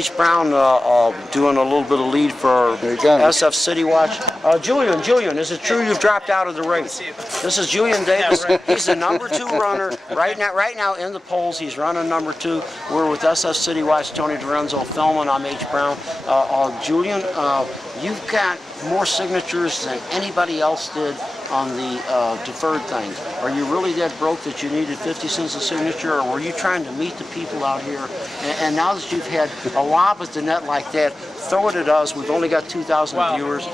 H. Brown, doing a little bit of lead for SF City Watch. Julian, is it true you've dropped out of the race? This is Julian Davis. He's the number 2 runner right now in the polls. He's running number 2. We're with SF City Watch, Tony De Renzo, filming. I'm H. Brown. Julian, you've got more signatures than anybody else did on the deferred things. Are you really that broke that you needed 50 cents a signature, or were you trying to meet the people out here? And now that you've had a lob at the net like that, throw it at us. We've only got 2,000 viewers,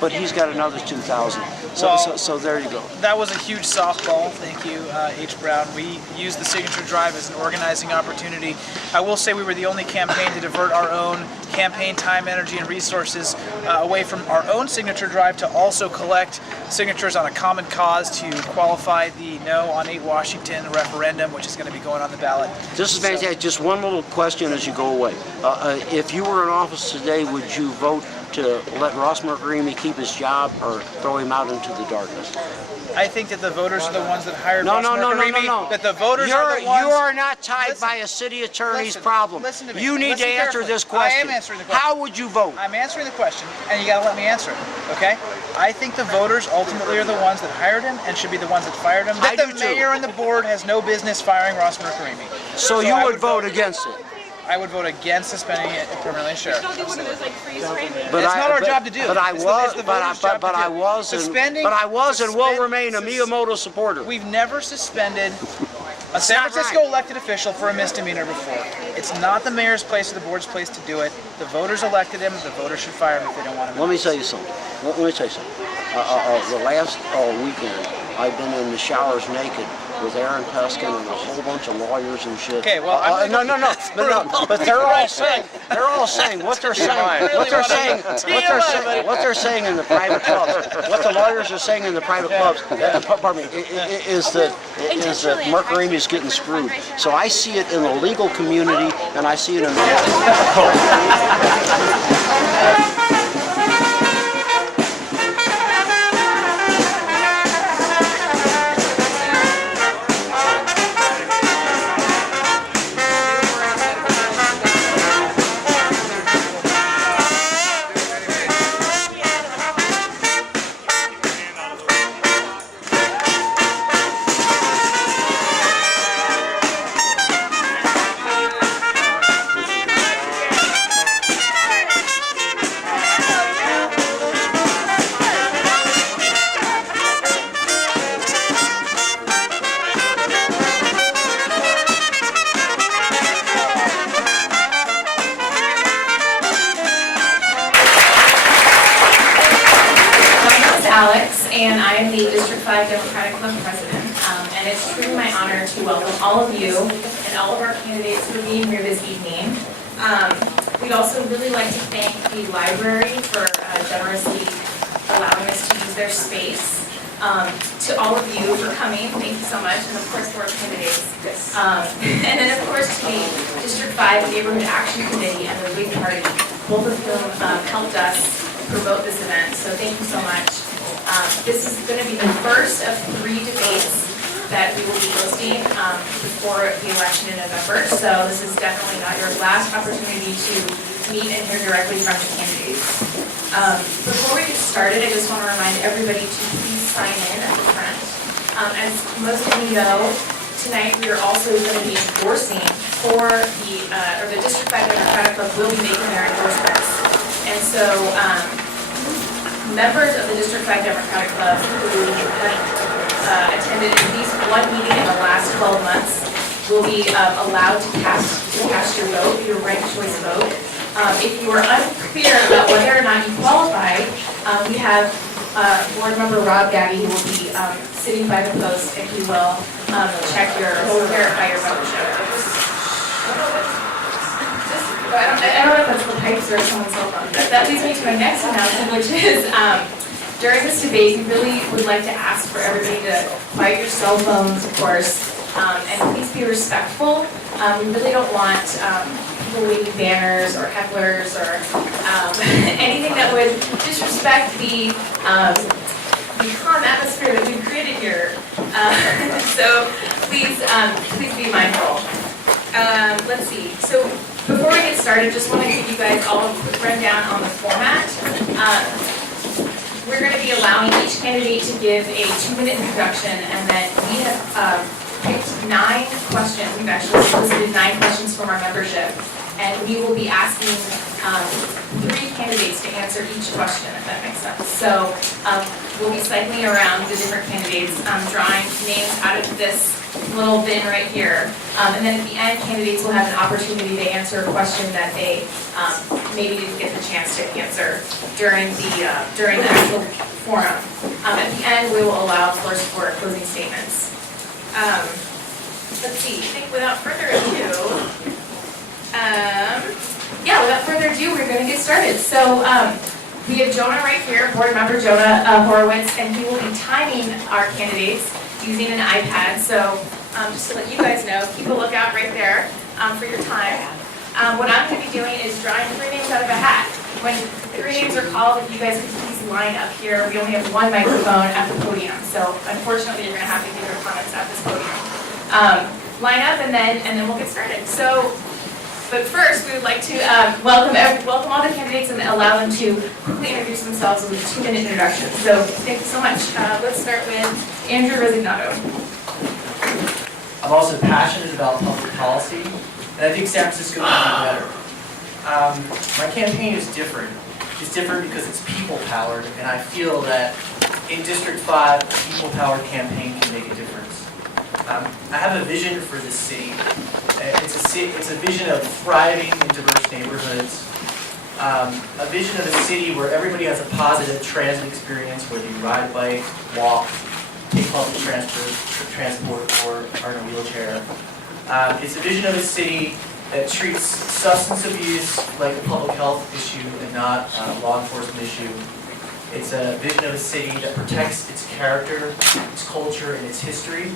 but he's got another 2,000. So there you go. That was a huge softball. Thank you, H. Brown. We used the signature drive as an organizing opportunity. I will say we were the only campaign to divert our own campaign time, energy, and resources away from our own signature drive to also collect signatures on a common cause to qualify the No on 8 Washington referendum, which is going to be going on the ballot. This is fantastic. Just one little question as you go away. If you were in office today, would you vote to let Ross Mercury keep his job or throw him out into the darkness? I think that the voters are the ones that hired No. That the voters are the ones. You are not tied by a city attorney's problem. Listen to me. You need to answer this question. I am answering the question. How would you vote? I'm answering the question, and you got to let me answer it, okay? I think the voters ultimately are the ones that hired him and should be the ones that fired him. That the mayor and the board has no business firing Ross Mercury. So you would vote against it? I would vote against suspending it permanently as sheriff. But it's not our job to do. But I was and will remain a Miyamoto supporter. We've never suspended a San Francisco elected official for a misdemeanor before. It's not the mayor's place or the board's place to do it. The voters elected him. The voters should fire him if they don't want him. Let me tell you something. The last weekend, I've been in the showers naked with Aaron Peskin and a whole bunch of lawyers and shit. Okay, well, but they're all saying what they're saying in the private clubs. What the lawyers are saying in the private clubs, pardon me, is that Mercury is getting screwed. So I see it in the legal community, and I see it in the And I am the District 5 Democratic Club President, and it's truly my honor to welcome all of you and all of our candidates for being here this evening. We'd also really like to thank the library for generously allowing us to use their space. To all of you for coming, thank you so much, and of course to our candidates. And then of course to the District 5 Neighborhood Action Committee and the Whig Party, both of whom helped us promote this event, so thank you so much. This is going to be the first of 3 debates that we will be hosting before the election in November. So this is definitely not your last opportunity to meet and hear directly from the candidates. Before we get started, I just want to remind everybody to please sign in at the front. As most of you know, tonight we are also going to be endorsing for the District 5 Democratic Club will be making their endorsements. And so members of the District 5 Democratic Club who have attended at least one meeting in the last 12 months will be allowed to cast your vote, your ranked choice vote. If you are unclear about whether or not you qualify, we have board member Rob Gaggy who will be sitting by the post, and he will verify your vote. I don't know if that's the pipes or someone's cell phone. That leads me to my next announcement, which is during this debate, we really would like to ask for everybody to quiet your cell phones, of course, and please be respectful. We really don't want people waving banners or hecklers or anything that would disrespect the calm atmosphere that we've created here. So please be mindful. Let's see. So Before we get started, just want to give you guys all a quick rundown on the format. We're going to be allowing each candidate to give a 2-minute introduction, and then we have picked 9 questions. We've actually solicited 9 questions from our membership, and we will be asking 3 candidates to answer each question, if that makes sense. So we'll be cycling around the different candidates, drawing names out of this little bin right here. And then at the end, candidates will have an opportunity to answer a question that they maybe didn't get the chance to answer during the actual forum. At the end, we will allow, of course, for closing statements. Let's see, I think without further ado, we're going to get started. So we have Jonah right here, board member Jonah Horowitz, and he will be timing our candidates using an iPad. So just to let you guys know, keep a lookout right there for your time. What I'm going to be doing is drawing 3 names out of a hat. When 3 names are called, if you guys could please line up here. We only have 1 microphone at the podium, so unfortunately you're going to have to give your comments at this podium. Line up and then we'll get started. So, but first we would like to welcome all the candidates and allow them to quickly introduce themselves with a 2-minute introduction. So thank you so much. Let's start with Andrew Resignato. I'm also passionate about public policy, and I think San Francisco can do better. My campaign is different. It's different because it's people-powered, and I feel that in District 5, a people-powered campaign can make a difference. I have a vision for this city. It's a vision of thriving in diverse neighborhoods, a vision of a city where everybody has a positive transit experience, whether you ride, bike, walk, take public transport, or are in a wheelchair. It's a vision of a city that treats substance abuse like a public health issue and not a law enforcement issue. It's a vision of a city that protects its character, its culture, and its history.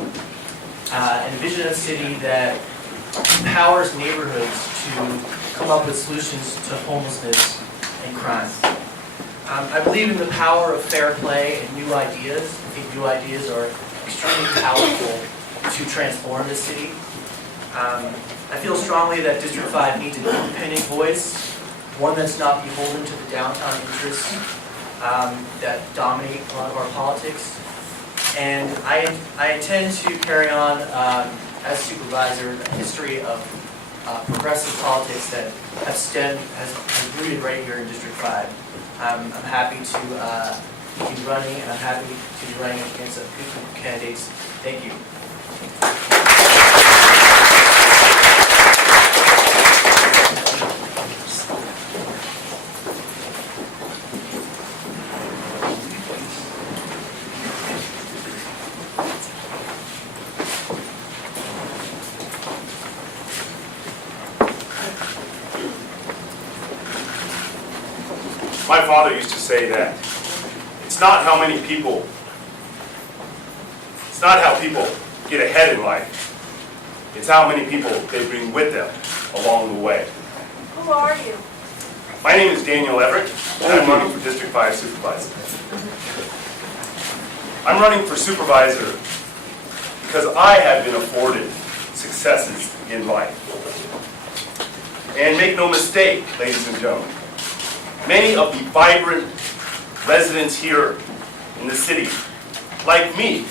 And a vision of a city that empowers neighborhoods to come up with solutions to homelessness and crime. I believe in the power of fair play and new ideas. I think new ideas are extremely powerful to transform the city. I feel strongly that District 5 needs an independent voice, one that's not beholden to the downtown interests that dominate a lot of our politics. And I intend to carry on as supervisor a history of progressive politics that has rooted right here in District 5. I'm happy to be running, and I'm happy to be running against a good group of candidates. Thank you. My father used to say that it's not how people get ahead in life. It's how many people they bring with them along the way. Who are you? My name is Daniel Everett, and I'm running for District 5 Supervisor. I'm running for Supervisor because I have been afforded successes in life. And make no mistake, ladies and gentlemen, many of the vibrant residents here in the city, like me,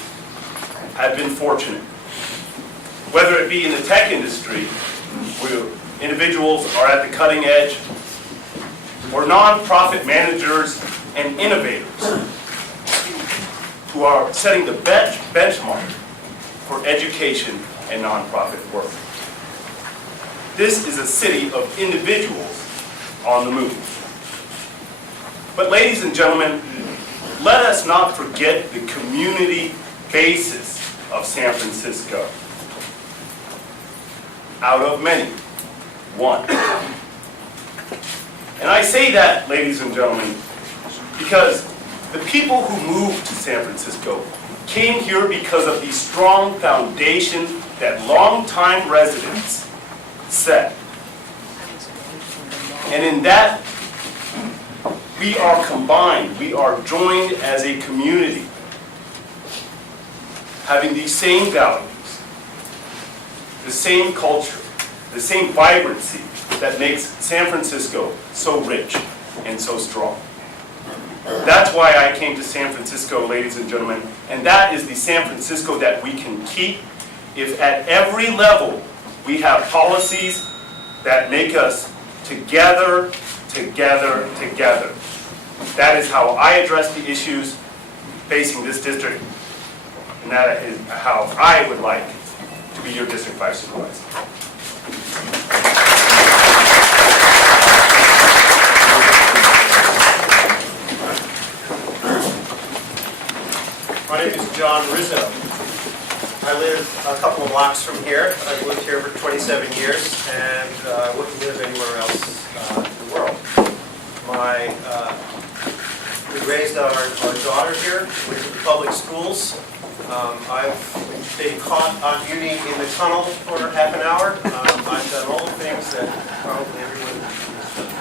have been fortunate. Whether it be in the tech industry, where individuals are at the cutting edge, or nonprofit managers and innovators who are setting the benchmark for education and nonprofit work. This is a city of individuals on the move. But ladies and gentlemen, let us not forget the community basis of San Francisco. Out of many, one. And I say that, ladies and gentlemen, because the people who moved to San Francisco came here because of the strong foundation that longtime residents set. And in that, we are combined, we are joined as a community, having these same values, the same culture, the same vibrancy, that makes San Francisco so rich and so strong. That's why I came to San Francisco, ladies and gentlemen, and that is the San Francisco that we can keep if at every level we have policies that make us together, together, together. That is how I address the issues facing this district, and that is how I would like to be your District 5 Supervisor. My name is John Rizzo. I live a couple of blocks from here. I've lived here for 27 years, and I wouldn't live anywhere else in the world. We raised our daughter here. We went to the public schools. I've been caught on duty in the tunnel for half an hour. I've done all the things that probably everyone has done.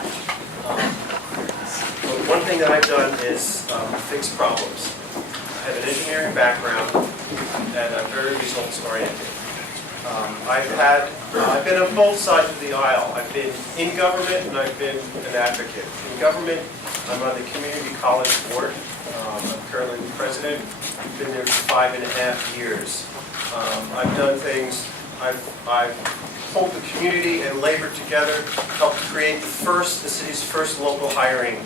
But one thing that I've done is fix problems. I have an engineering background, and I'm very results-oriented. I've been on both sides of the aisle. I've been in government, and I've been an advocate. In government, I'm on the community college board. I'm currently the president. I've been there for 5.5 years. I've done things. I've pulled the community and labor together, helped create the city's first local hiring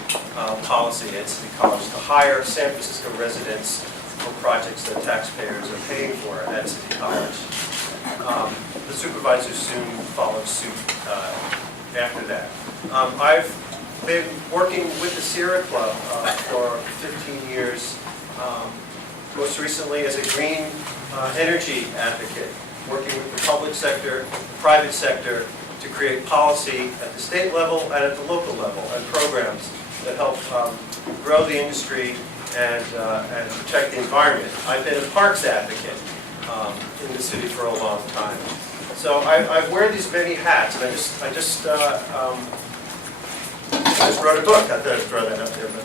policy at City College to hire San Francisco residents for projects that taxpayers are paying for at City College. The supervisor soon followed suit after that. I've been working with the Sierra Club for 15 years, most recently as a green energy advocate, working with the public sector, private sector, to create policy at the state level and at the local level, and programs that help grow the industry and protect the environment. I've been a parks advocate in the city for a long time. So I wear these many hats, and I just wrote a book. I thought I'd throw that up there. But,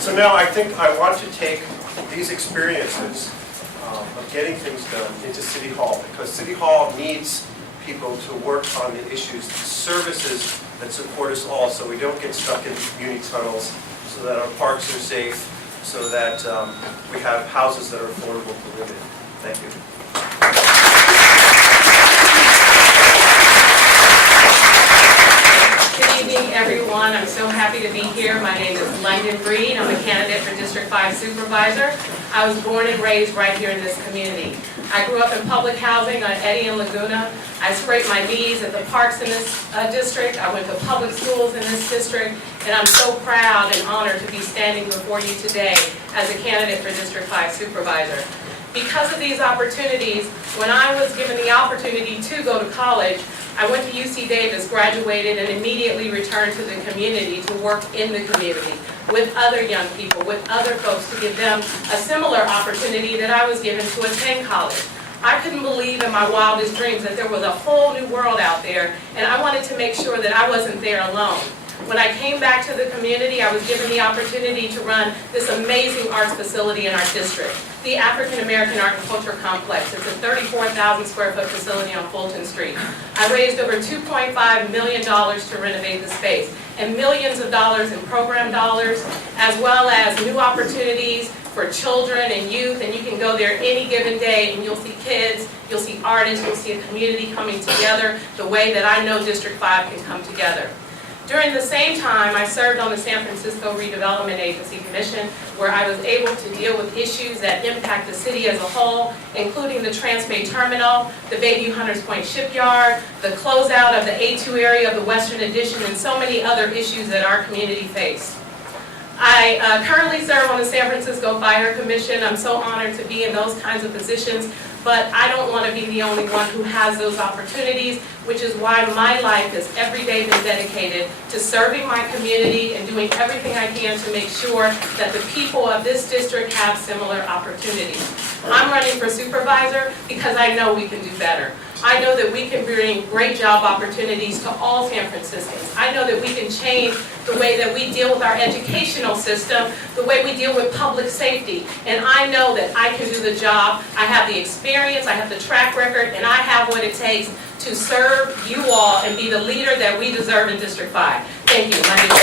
so now I think I want to take these experiences of getting things done into City Hall, because City Hall needs people to work on the issues, the services that support us all, so we don't get stuck in community tunnels, so that our parks are safe, so that we have houses that are affordable to live in. Thank you. Good evening, everyone. I'm so happy to be here. My name is London Breed. I'm a candidate for District 5 Supervisor. I was born and raised right here in this community. I grew up in public housing on Eddy and Laguna. I scraped my knees at the parks in this district. I went to public schools in this district, and I'm so proud and honored to be standing before you today as a candidate for District 5 Supervisor. Because of these opportunities, when I was given the opportunity to go to college, I went to UC Davis, graduated, and immediately returned to the community to work in the community with other young people, with other folks, to give them a similar opportunity that I was given to attend college. I couldn't believe in my wildest dreams that there was a whole new world out there, and I wanted to make sure that I wasn't there alone. When I came back to the community, I was given the opportunity to run this amazing arts facility in our district, the African American Art and Culture Complex. It's a 34,000 square foot facility on Fulton Street. I raised over $2.5 million to renovate the space, and millions of dollars in program dollars, as well as new opportunities for children and youth, and you can go there any given day and you'll see kids, you'll see artists, you'll see a community coming together the way that I know District 5 can come together. During the same time, I served on the San Francisco Redevelopment Agency Commission, where I was able to deal with issues that impact the city as a whole, including the Transbay Terminal, the Bayview Hunters Point Shipyard, the closeout of the A2 area of the Western Addition, and so many other issues that our community faced. I currently serve on the San Francisco Fire Commission. I'm so honored to be in those kinds of positions, but I don't want to be the only one who has those opportunities, which is why my life has every day been dedicated to serving my community and doing everything I can to make sure that the people of this district have similar opportunities. I'm running for supervisor because I know we can do better. I know that we can bring great job opportunities to all San Franciscans. I know that we can change the way that we deal with our educational system, the way we deal with public safety. And I know that I can do the job. I have the experience, I have the track record, and I have what it takes to serve you all and be the leader that we deserve in District 5. Thank you. My name is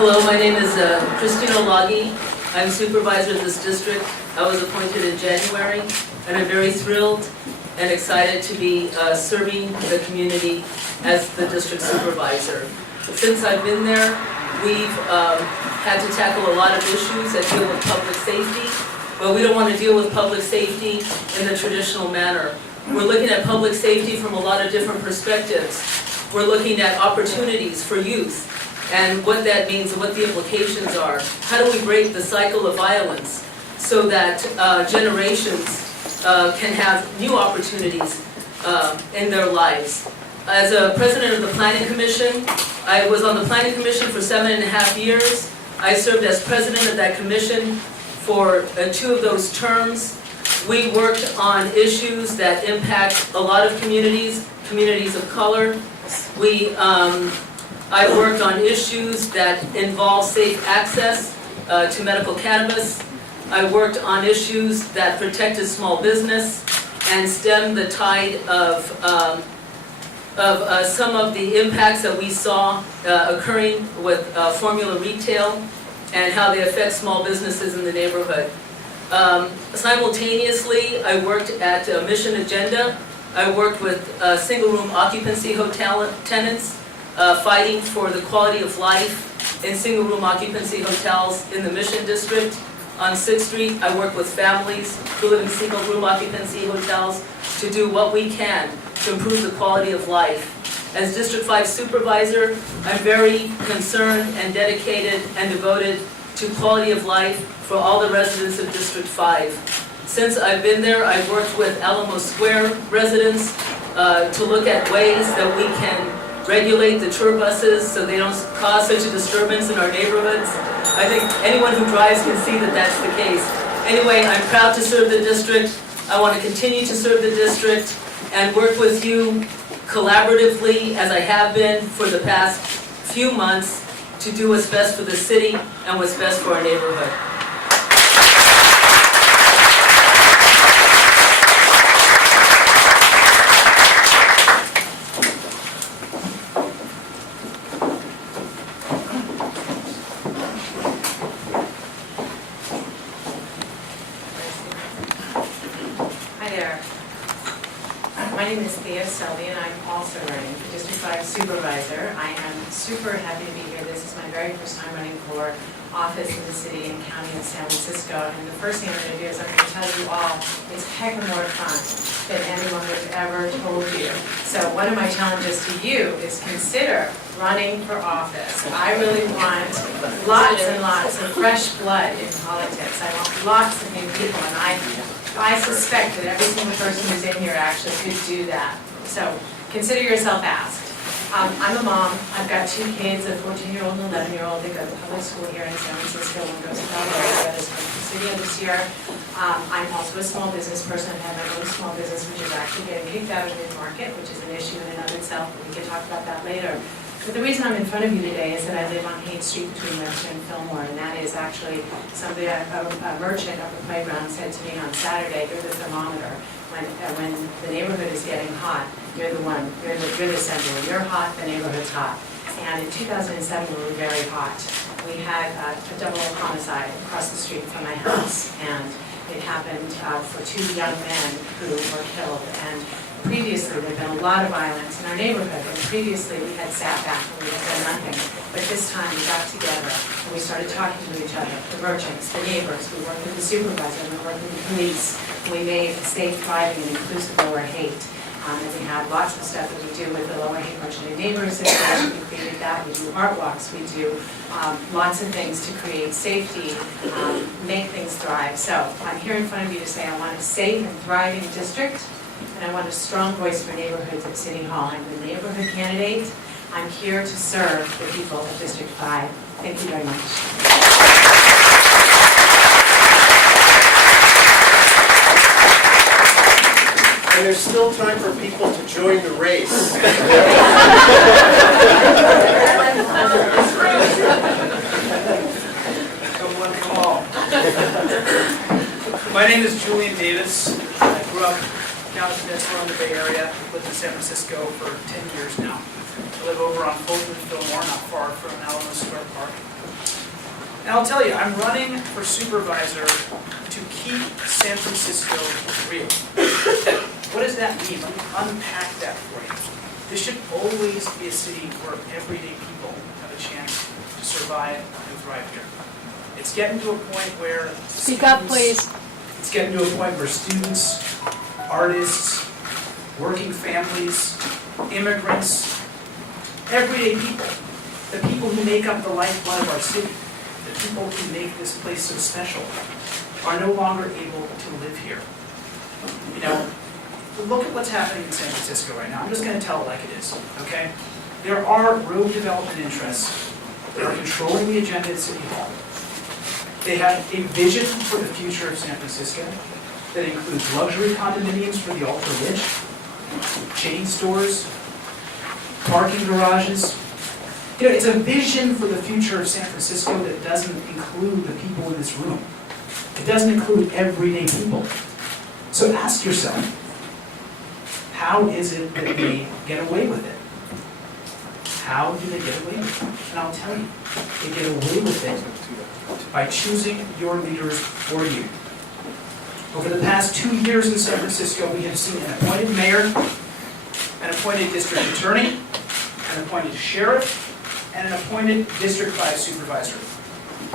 Hello, my name is Christina Olague. I'm supervisor of this district. I was appointed in January, and I'm very thrilled and excited to be serving the community as the district supervisor. Since I've been there, we've had to tackle a lot of issues that deal with public safety, but we don't want to deal with public safety in the traditional manner. We're looking at public safety from a lot of different perspectives. We're looking at opportunities for youth, and what that means and what the implications are. How do we break the cycle of violence so that generations can have new opportunities in their lives? As a president of the Planning Commission, I was on the Planning Commission for 7.5 years. I served as president of that commission for 2 of those terms. We worked on issues that impact a lot of communities, communities of color. I worked on issues that involve safe access to medical cannabis. I worked on issues that protected small business and stemmed the tide of some of the impacts that we saw occurring with formula retail and how they affect small businesses in the neighborhood. Simultaneously, I worked at Mission Agenda. I worked with single-room occupancy hotel tenants, fighting for the quality of life in single-room occupancy hotels in the Mission District. On 6th Street, I work with families who live in single-room occupancy hotels to do what we can to improve the quality of life. As District 5 Supervisor, I'm very concerned and dedicated and devoted to quality of life for all the residents of District 5. Since I've been there, I've worked with Alamo Square residents to look at ways that we can regulate the tour buses so they don't cause such a disturbance in our neighborhoods. I think anyone who drives can see that that's the case. Anyway, I'm proud to serve the district. I want to continue to serve the district and work with you collaboratively, as I have been for the past few months, to do what's best for the city and what's best for our neighborhood. My name is Thea Selby, and I'm also running for District 5 Supervisor. I am super happy to be here. This is my very first time running for office in the city and county of San Francisco. And the first thing I'm going to do is I'm going to tell you all it's heck of more fun than anyone would have ever told you. So one of my challenges to you is consider running for office. I really want lots and lots of fresh blood in politics. I want lots of new people, and I suspect that every single person who's in here actually could do that. So consider yourself asked. I'm a mom. I've got 2 kids, a 14-year-old and an 11-year-old. They go to public school here in San Francisco. One goes to Olague, the other's going to Presidio this year. I'm also a small business person. I have my own small business, which is actually getting kicked out of the market, which is an issue in and of itself, but we can talk about that later. But the reason I'm in front of you today is that I live on Haight Street between Webster and Fillmore, and that is actually somebody, a merchant up the playground said to me on Saturday, you're the thermometer. When the neighborhood is getting hot, you're the one, you're the center. When you're hot, the neighborhood's hot. And in 2007, we were very hot. We had a double homicide across the street from my house, and it happened for 2 young men who were killed. And previously, there had been a lot of violence in our neighborhood, and previously we had sat back and we had done nothing. But this time we got together and we started talking to each other, the merchants, the neighbors, we worked with the supervisor, we worked with the police, and we made safe, thriving, and inclusive Lower Haight. And we had lots of stuff that we do with the Lower Haight Merchant and Neighbor Association. We created that. We do art walks. We do lots of things to create safety, make things thrive. So I'm here in front of you to say I want a safe and thriving district, and I want a strong voice for neighborhoods at City Hall. I'm the neighborhood candidate. I'm here to serve the people of District 5. Thank you very much. And there's still time for people to join the race. Come one, come all. My name is Julian Davis. I grew up down in the Peninsula in the Bay Area, lived in San Francisco for 10 years now. I live over on Fulton and Fillmore, not far from Alamo Square Park. And I'll tell you, I'm running for supervisor to keep San Francisco real. What does that mean? Let me unpack that for you. This should always be a city where everyday people have a chance to survive and thrive here. It's getting to a point where Speak up, please. It's getting to a point where students, artists, working families, immigrants, everyday people, the people who make up the lifeblood of our city, the people who make this place so special, are no longer able to live here. You know, look at what's happening in San Francisco right now. I'm just going to tell it like it is, okay? There are road development interests that are controlling the agenda at City Hall. They have a vision for the future of San Francisco that includes luxury condominiums for the ultra-rich, chain stores, parking garages. You know, it's a vision for the future of San Francisco that doesn't include the people in this room. It doesn't include everyday people. So ask yourself, how is it that they get away with it? How do they get away with it? And I'll tell you, they get away with it by choosing your leaders for you. Over the past 2 years in San Francisco, we have seen an appointed mayor, an appointed district attorney, an appointed sheriff, and an appointed District 5 supervisor.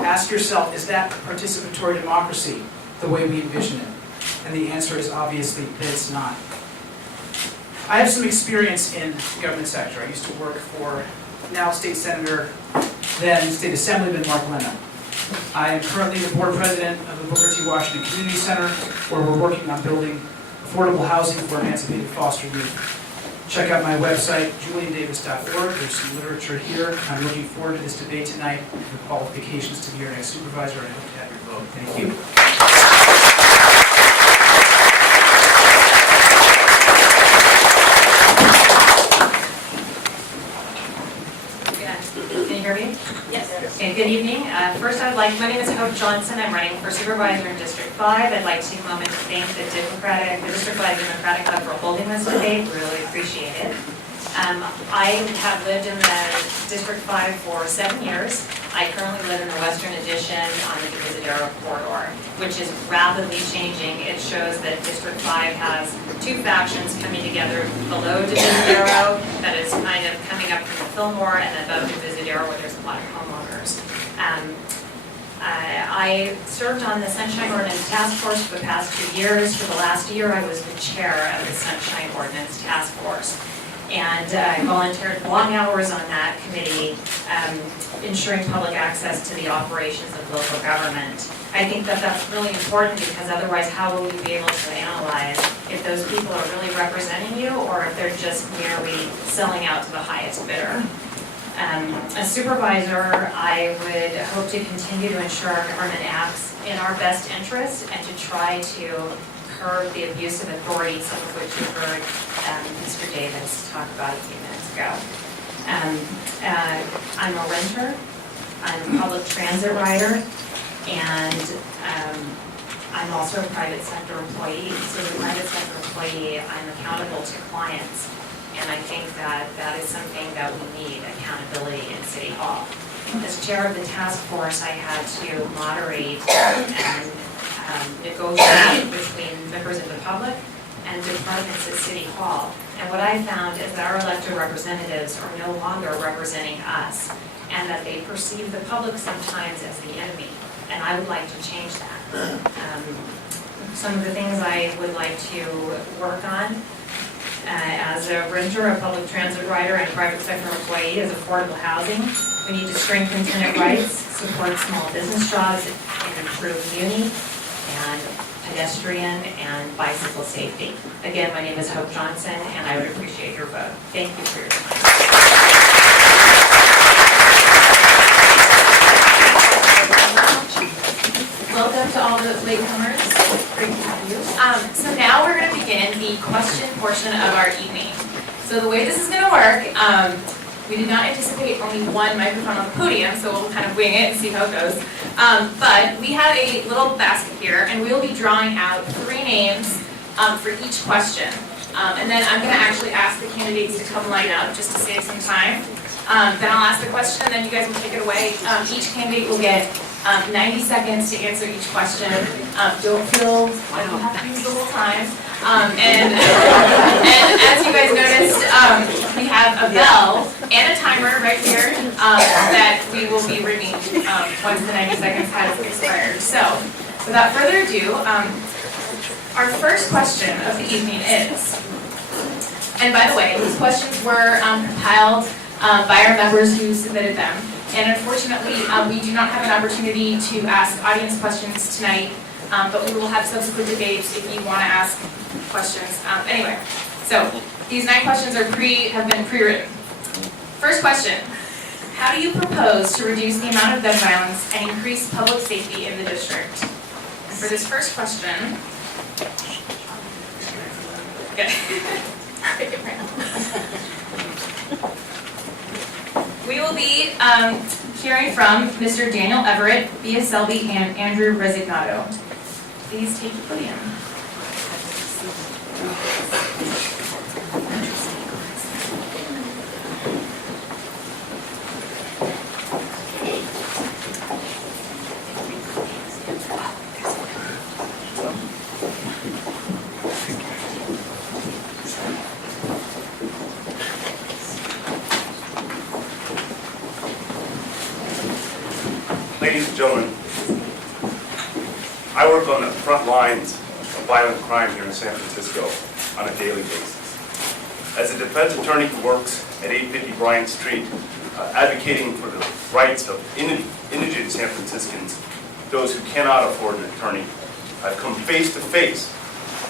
Ask yourself, is that participatory democracy the way we envision it? And the answer is obviously that it's not. I have some experience in the government sector. I used to work for now State Senator, then State Assemblyman Mark Leno. I am currently the board president of the Booker T. Washington Community Center, where we're working on building affordable housing for emancipated foster youth. Check out my website, juliandavis.org. There's some literature here. I'm looking forward to this debate tonight, the qualifications to be your next supervisor, and I hope to have your vote. Thank you. Can you hear me? Yes. Okay, good evening. First, my name is Hope Johnson. I'm running for supervisor in District 5. I'd like to take a moment to thank the District 5 Democratic Club for holding this debate. Really appreciate it. I have lived in the District 5 for 7 years. I currently live in the Western Addition on the Divisadero corridor, which is rapidly changing. It shows that District 5 has two factions coming together below Divisadero, that is kind of coming up from the Fillmore, and above Divisadero where there's a lot of homeowners. I served on the Sunshine Ordinance Task Force for the past 2 years. For the last year, I was the chair of the Sunshine Ordinance Task Force. And I volunteered long hours on that committee, ensuring public access to the operations of local government. I think that that's really important, because otherwise how will you be able to analyze if those people are really representing you or if they're just merely selling out to the highest bidder? As supervisor, I would hope to continue to ensure our government acts in our best interest and to try to curb the abuse of authority, some of which you heard Mr. Davis talk about a few minutes ago. I'm a renter, I'm a public transit rider, and I'm also a private sector employee. So as a private sector employee, I'm accountable to clients. And I think that that is something that we need, accountability in City Hall. As chair of the task force, I had to moderate and negotiate between members of the public and departments at City Hall. And what I found is that our elected representatives are no longer representing us, and that they perceive the public sometimes as the enemy. And I would like to change that. Some of the things I would like to work on as a renter, a public transit rider, and a private sector employee is affordable housing. We need to strengthen tenant rights, support small business jobs, and improve muni and pedestrian and bicycle safety. Again, my name is Hope Johnson, and I would appreciate your vote. Thank you for your time. Welcome to all the latecomers. Great to have you. So now we're going to begin the question portion of our evening. So the way this is going to work, we did not anticipate only one microphone on the podium, so we'll kind of wing it and see how it goes. But we have a little basket here, and we will be drawing out 3 names for each question. And then I'm going to actually ask the candidates to come line up just to save some time. Then I'll ask the question, and then you guys will take it away. Each candidate will get 90 seconds to answer each question. Don't feel like you have to use the whole time. And as you guys noticed, we have a bell and a timer right here that we will be ringing once the 90 seconds has expired. So, without further ado, our first question of the evening is, and by the way, these questions were compiled by our members who submitted them. And unfortunately, we do not have an opportunity to ask audience questions tonight, but we will have subsequent debates if you want to ask questions. Anyway, so these 9 questions have been pre-written. First question, how do you propose to reduce the amount of gun violence and increase public safety in the district? And for this first question, we will be hearing from Mr. Daniel Everett, Thea Selby, and Andrew Resignato. Please take the podium. Ladies and gentlemen, I work on the front lines of violent crime here in San Francisco on a daily basis. As a defense attorney who works at 850 Bryant Street, advocating for the rights of indigent San Franciscans, those who cannot afford an attorney, I've come face to face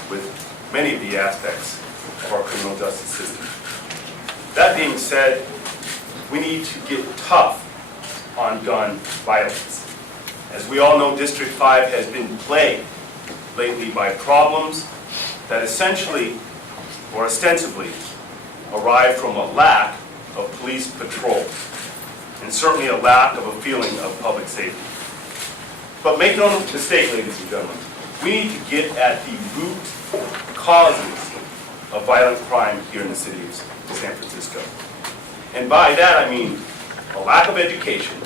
with many of the aspects of our criminal justice system. That being said, we need to get tough on gun violence. As we all know, District 5 has been plagued lately by problems that essentially, or ostensibly, arrive from a lack of police patrol, and certainly a lack of a feeling of public safety. But make no mistake, ladies and gentlemen, we need to get at the root causes of violent crime here in the city of San Francisco. And by that I mean a lack of education,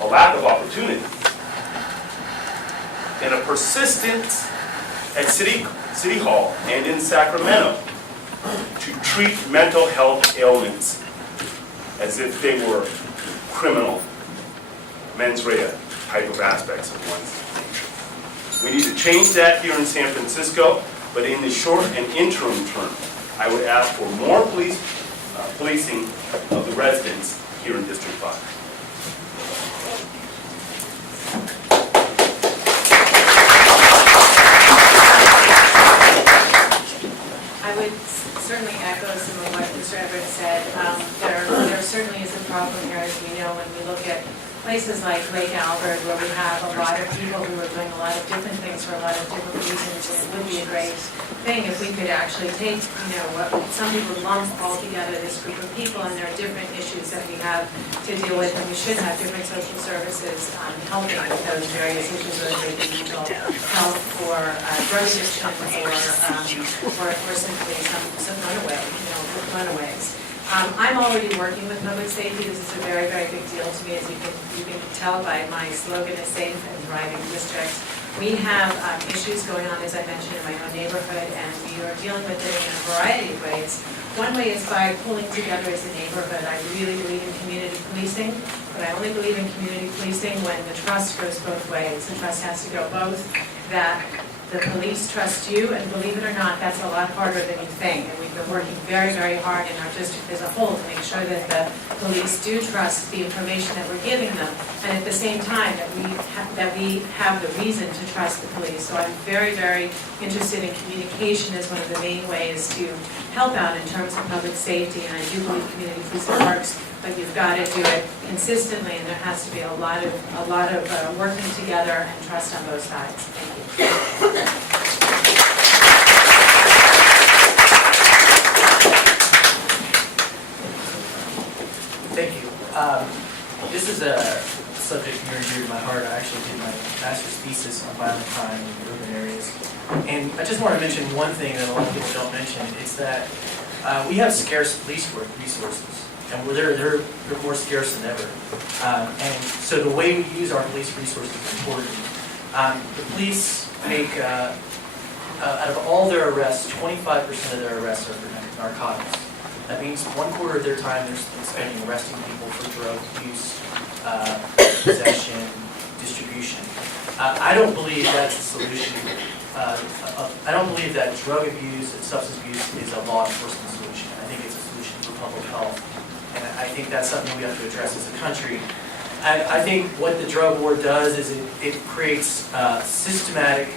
a lack of opportunity, and a persistence at City Hall and in Sacramento to treat mental health ailments as if they were criminal mens rea type of aspects of one's nature. We need to change that here in San Francisco, but in the short and interim term, I would ask for more policing of the residents here in District 5. I would certainly echo some of what Mr. Everett said. There certainly is a problem here, as we know, when we look at places like Lake Albert, where we have a lot of people who are doing a lot of different things for a lot of different reasons. And it would be a great thing if we could actually take, what some people lump all together, this group of people, and there are different issues that we have to deal with, and we should have different social services helping with those various issues, whether they be mental health or drug addiction or simply some runaways. I'm already working with public safety. This is a very, very big deal to me, as you can tell by my slogan, "A safe and thriving district." We have issues going on, as I mentioned, in my own neighborhood, and we are dealing with it in a variety of ways. One way is by pulling together as a neighborhood. I really believe in community policing, but I only believe in community policing when the trust goes both ways. The trust has to go both that the police trust you, and believe it or not, that's a lot harder than you think. And we've been working very, very hard in our district as a whole to make sure that the police do trust the information that we're giving them, and at the same time that we have the reason to trust the police. So I'm very, very interested in communication as one of the main ways to help out in terms of public safety, and I do believe community policing works but you've got to do it consistently, and there has to be a lot of working together and trust on both sides. Thank you. Thank you. This is a subject near and dear to my heart. I actually did my master's thesis on violent crime in urban areas. And I just want to mention one thing that a lot of people don't mention. It's that we have scarce police resources, and they're more scarce than ever. And so the way we use our police resources is important. The police make, out of all their arrests, 25% of their arrests are for narcotics. That means 1/4 of their time they're spending arresting people for drug use, possession, distribution. I don't believe that's a solution. I don't believe that drug abuse and substance abuse is a law enforcement solution. I think it's a solution for public health. And I think that's something we have to address as a country. I think what the drug war does is it creates systematic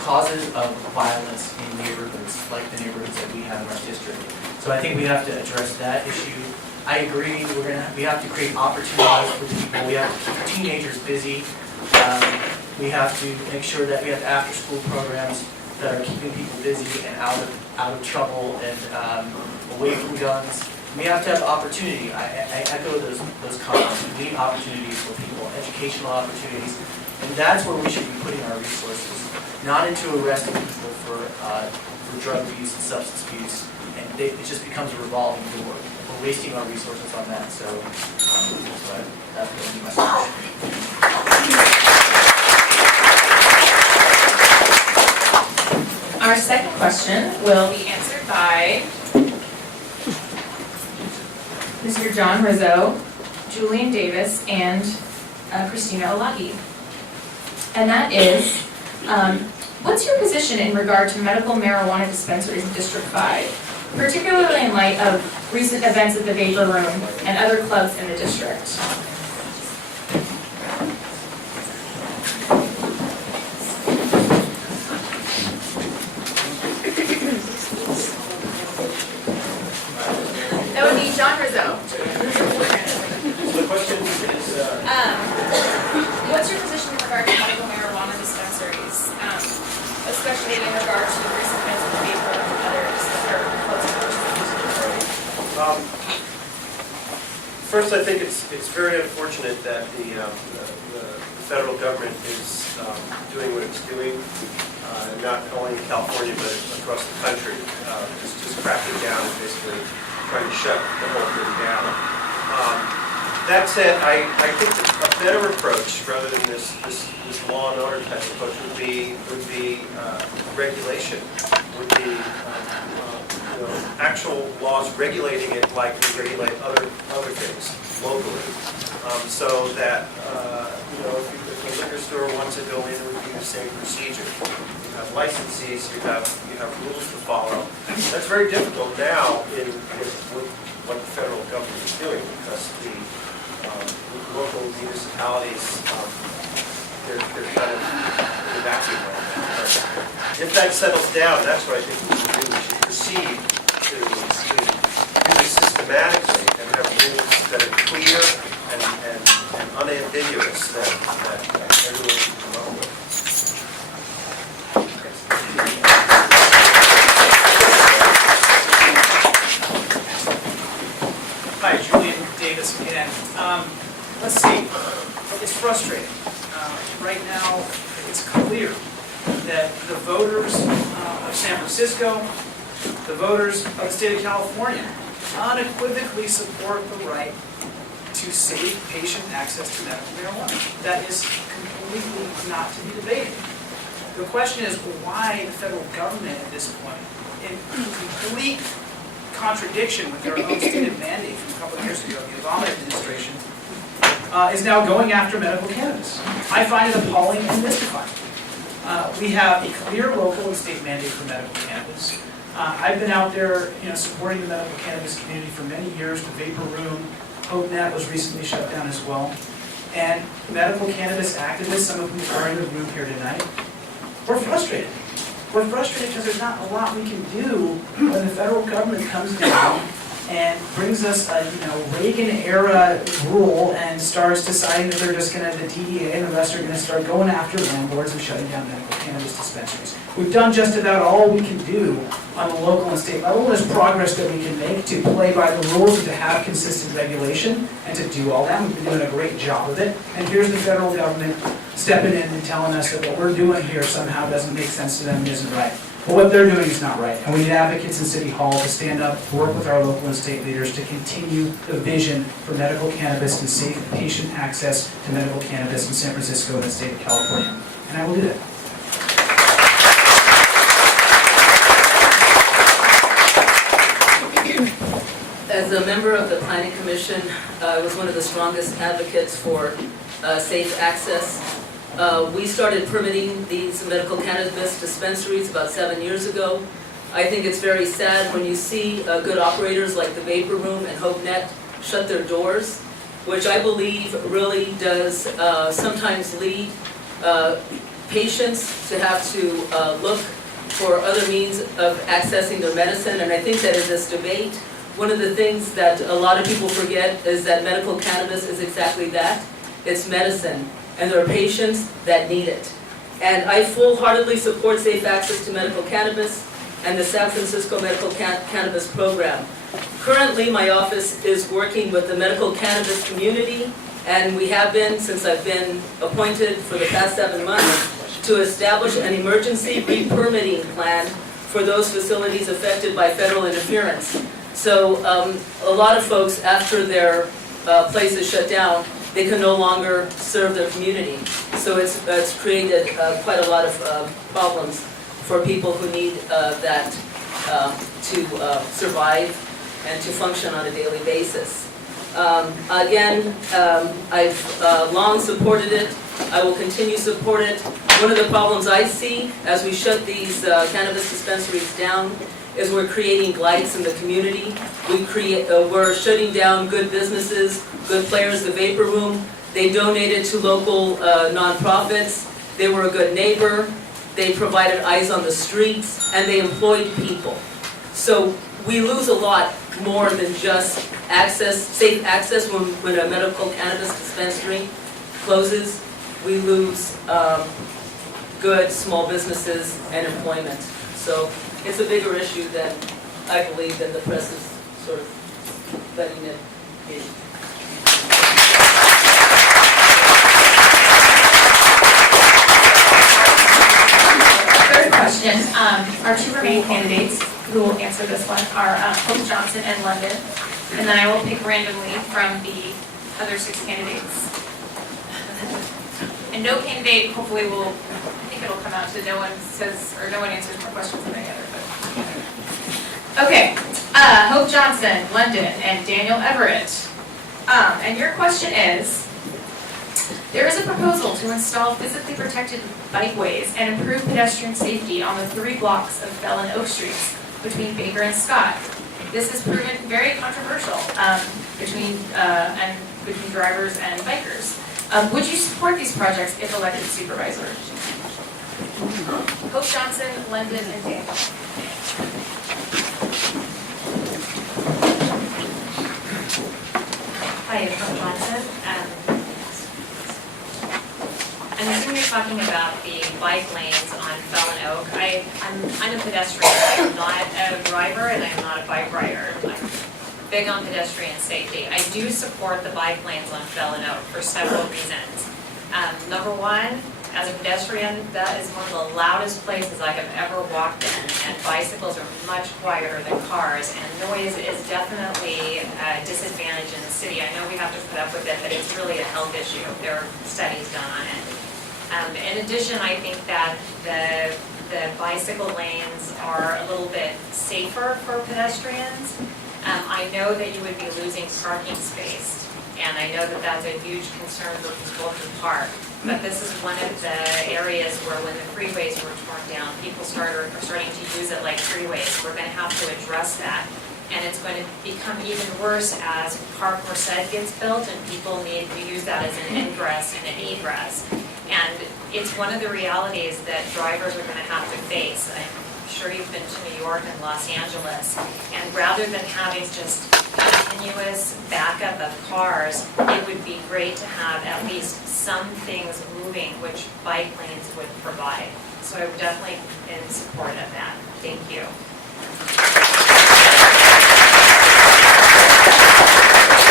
causes of violence in neighborhoods, like the neighborhoods that we have in our district. So I think we have to address that issue. I agree, we have to create opportunities for people. We have to keep teenagers busy. We have to make sure that we have after-school programs that are keeping people busy and out of trouble and away from guns. We have to have opportunity. I echo those comments. We need opportunities for people, educational opportunities, and that's where we should be putting our resources, not into arresting people for drug abuse and substance abuse, and it just becomes a revolving door. We're wasting our resources on that, so that's going to be my solution. Our second question will be answered by Mr. John Rizzo, Julian Davis, and Christina Olague. And that is, what's your position in regard to medical marijuana dispensaries in District 5, particularly in light of recent events at the Vapor Room and other clubs in the district? That would be John Rizzo. So the question is, What's your position in regard to medical marijuana dispensaries, especially in regard to the recent events in the Vapor Room and others that are close to first, I think it's very unfortunate that the federal government is doing what it's doing, not only in California but across the country, just cracking down and basically trying to shut the whole thing down. That said, I think a better approach, rather than this law and order type approach, would be regulation. Would be actual laws regulating it like we regulate other things locally, so that if a liquor store wants to go in, it would be the same procedure. You have licensees, you have rules to follow. That's very difficult now with what the federal government is doing, because the local municipalities, they're kind of in a vacuum right now. But if that settles down, that's what I think we should do. We should proceed to do this systematically and have rules that are clear and unambiguous that everyone can come up with. Hi, Julian Davis again. Let's see, it's frustrating. Right now, it's clear that the voters of San Francisco, the voters of the state of California, unequivocally support the right to safe patient access to medical marijuana. That is completely not to be debated. The question is why the federal government at this point, in complete contradiction with their own stated mandate from a couple of years ago, the Obama administration, is now going after medical cannabis. I find it appalling and mystifying. We have a clear local and state mandate for medical cannabis. I've been out there, supporting the medical cannabis community for many years. The Vapor Room, HopeNet was recently shut down as well. And medical cannabis activists, some of whom are in the room here tonight, we're frustrated. We're frustrated because there's not a lot we can do when the federal government comes down and brings us a Reagan-era rule and starts deciding that they're just going to, the DEA and the rest are going to start going after landlords and shutting down medical cannabis dispensaries. We've done just about all we can do on the local and state level. There's progress that we can make to play by the rules and to have consistent regulation and to do all that. We've been doing a great job of it. And here's the federal government stepping in and telling us that what we're doing here somehow doesn't make sense to them and isn't right. But what they're doing is not right. And we need advocates in City Hall to stand up, work with our local and state leaders to continue the vision for medical cannabis and safe patient access to medical cannabis in San Francisco and the state of California. And I will do that. As a member of the Planning Commission, I was one of the strongest advocates for safe access. We started permitting these medical cannabis dispensaries about 7 years ago. I think it's very sad when you see good operators like the Vapor Room and HopeNet shut their doors, which I believe really does sometimes lead patients to have to look for other means of accessing their medicine. And I think that in this debate, one of the things that a lot of people forget is that medical cannabis is exactly that. It's medicine, and there are patients that need it. And I full-heartedly support safe access to medical cannabis and the San Francisco Medical Cannabis Program. Currently, my office is working with the medical cannabis community, and we have been, since I've been appointed for the past 7 months, to establish an emergency re-permitting plan for those facilities affected by federal interference. So a lot of folks, after their place is shut down, they can no longer serve their community. So it's created quite a lot of problems for people who need that to survive and to function on a daily basis. Again, I've long supported it. I will continue to support it. One of the problems I see as we shut these cannabis dispensaries down is we're creating blights in the community. We're shutting down good businesses, good players. The Vapor Room, they donated to local nonprofits. They were a good neighbor. They provided eyes on the streets, and they employed people. So we lose a lot more than just access, safe access when a medical cannabis dispensary closes. We lose good small businesses and employment. So it's a bigger issue than I believe than the press is sort of letting it be. Third question, our two remaining candidates who will answer this one are Hope Johnson and London, and then I will pick randomly from the other 6 candidates. And no candidate hopefully will, I think it'll come out to no one says, or no one answers more questions than the other, but. Okay, Hope Johnson, London, and Daniel Everett. And your question is, there is a proposal to install physically protected bikeways and improve pedestrian safety on the 3 blocks of Bell and Oak Streets between Baker and Scott. This has proven very controversial between drivers and bikers. Would you support these projects if elected supervisor? Hope Johnson, London, and Daniel. Hi, I'm Hope Johnson. I'm assuming you're talking about the bike lanes on Fell and Oak. I'm a pedestrian. I'm not a driver and I'm not a bike rider. I'm big on pedestrian safety. I do support the bike lanes on Fell and Oak for several reasons. Number one, as a pedestrian, that is one of the loudest places I have ever walked in, and bicycles are much quieter than cars, and noise is definitely a disadvantage in the city. I know we have to put up with it, but it's really a health issue. There are studies done on it. In addition, I think that the bicycle lanes are a little bit safer for pedestrians. I know that you would be losing parking space, and I know that that's a huge concern for people who park. But this is one of the areas where when the freeways were torn down, people are starting to use it like freeways. We're going to have to address that. And it's going to become even worse as Park Merced gets built and people need to use that as an ingress and an egress. And it's one of the realities that drivers are going to have to face. I'm sure you've been to New York and Los Angeles. And rather than having just continuous backup of cars, it would be great to have at least some things moving, which bike lanes would provide. So I would definitely in support of that. Thank you.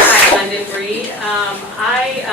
Hi, London Breed. I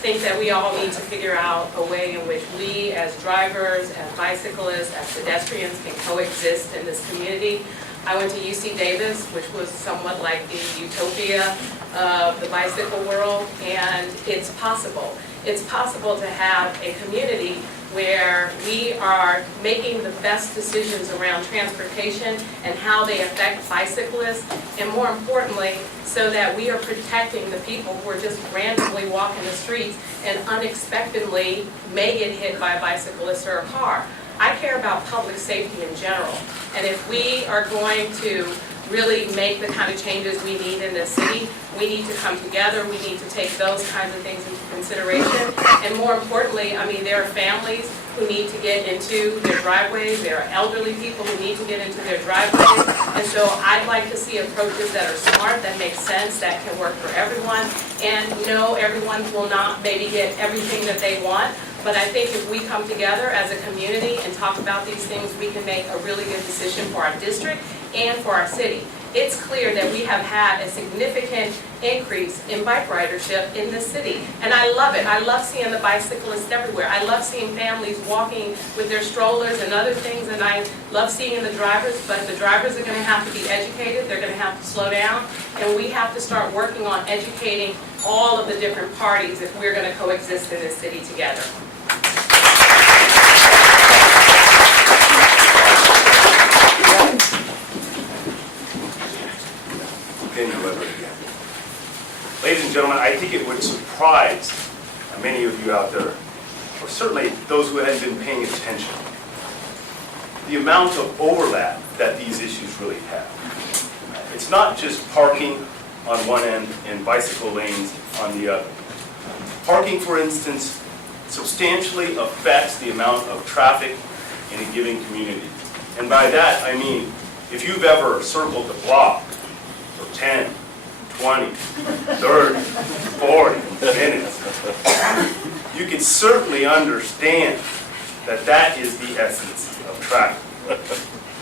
think that we all need to figure out a way in which we, as drivers, as bicyclists, as pedestrians, can coexist in this community. I went to UC Davis, which was somewhat like the utopia of the bicycle world, and it's possible. It's possible to have a community where we are making the best decisions around transportation and how they affect bicyclists, and more importantly, so that we are protecting the people who are just randomly walking the streets and unexpectedly may get hit by a bicyclist or a car. I care about public safety in general, and if we are going to really make the kind of changes we need in this city, we need to come together, we need to take those kinds of things into consideration, and more importantly, I mean, there are families who need to get into their driveways, there are elderly people who need to get into their driveways, and so I'd like to see approaches that are smart, that make sense, that can work for everyone, and no, everyone will not maybe get everything that they want, but I think if we come together as a community and talk about these things, we can make a really good decision for our district and for our city. It's clear that we have had a significant increase in bike ridership in this city, and I love it. I love seeing the bicyclists everywhere. I love seeing families walking with their strollers and other things, and I love seeing the drivers, but the drivers are going to have to be educated, they're going to have to slow down, and we have to start working on educating all of the different parties if we're going to coexist in this city together. Again. Ladies and gentlemen, I think it would surprise many of you out there, or certainly those who hadn't been paying attention, the amount of overlap that these issues really have. It's not just parking on one end and bicycle lanes on the other. Parking, for instance, substantially affects the amount of traffic in a given community. And by that, I mean, if you've ever circled the block for 10, 20, 30, 40 minutes, you can certainly understand that that is the essence of traffic.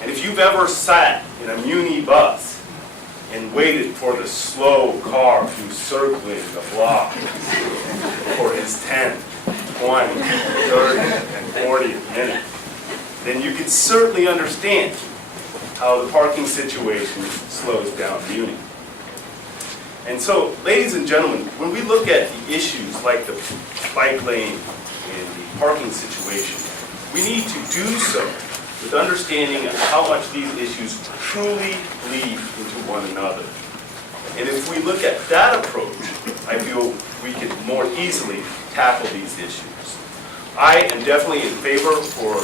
And if you've ever sat in a muni bus and waited for the slow car who's circling the block for his 10, 20, 30, and 40 minutes, then you can certainly understand how the parking situation slows down muni. And so, ladies and gentlemen, when we look at the issues like the bike lane and the parking situation, we need to do so with understanding how much these issues truly bleed into one another. And if we look at that approach, I feel we can more easily tackle these issues. I am definitely in favor for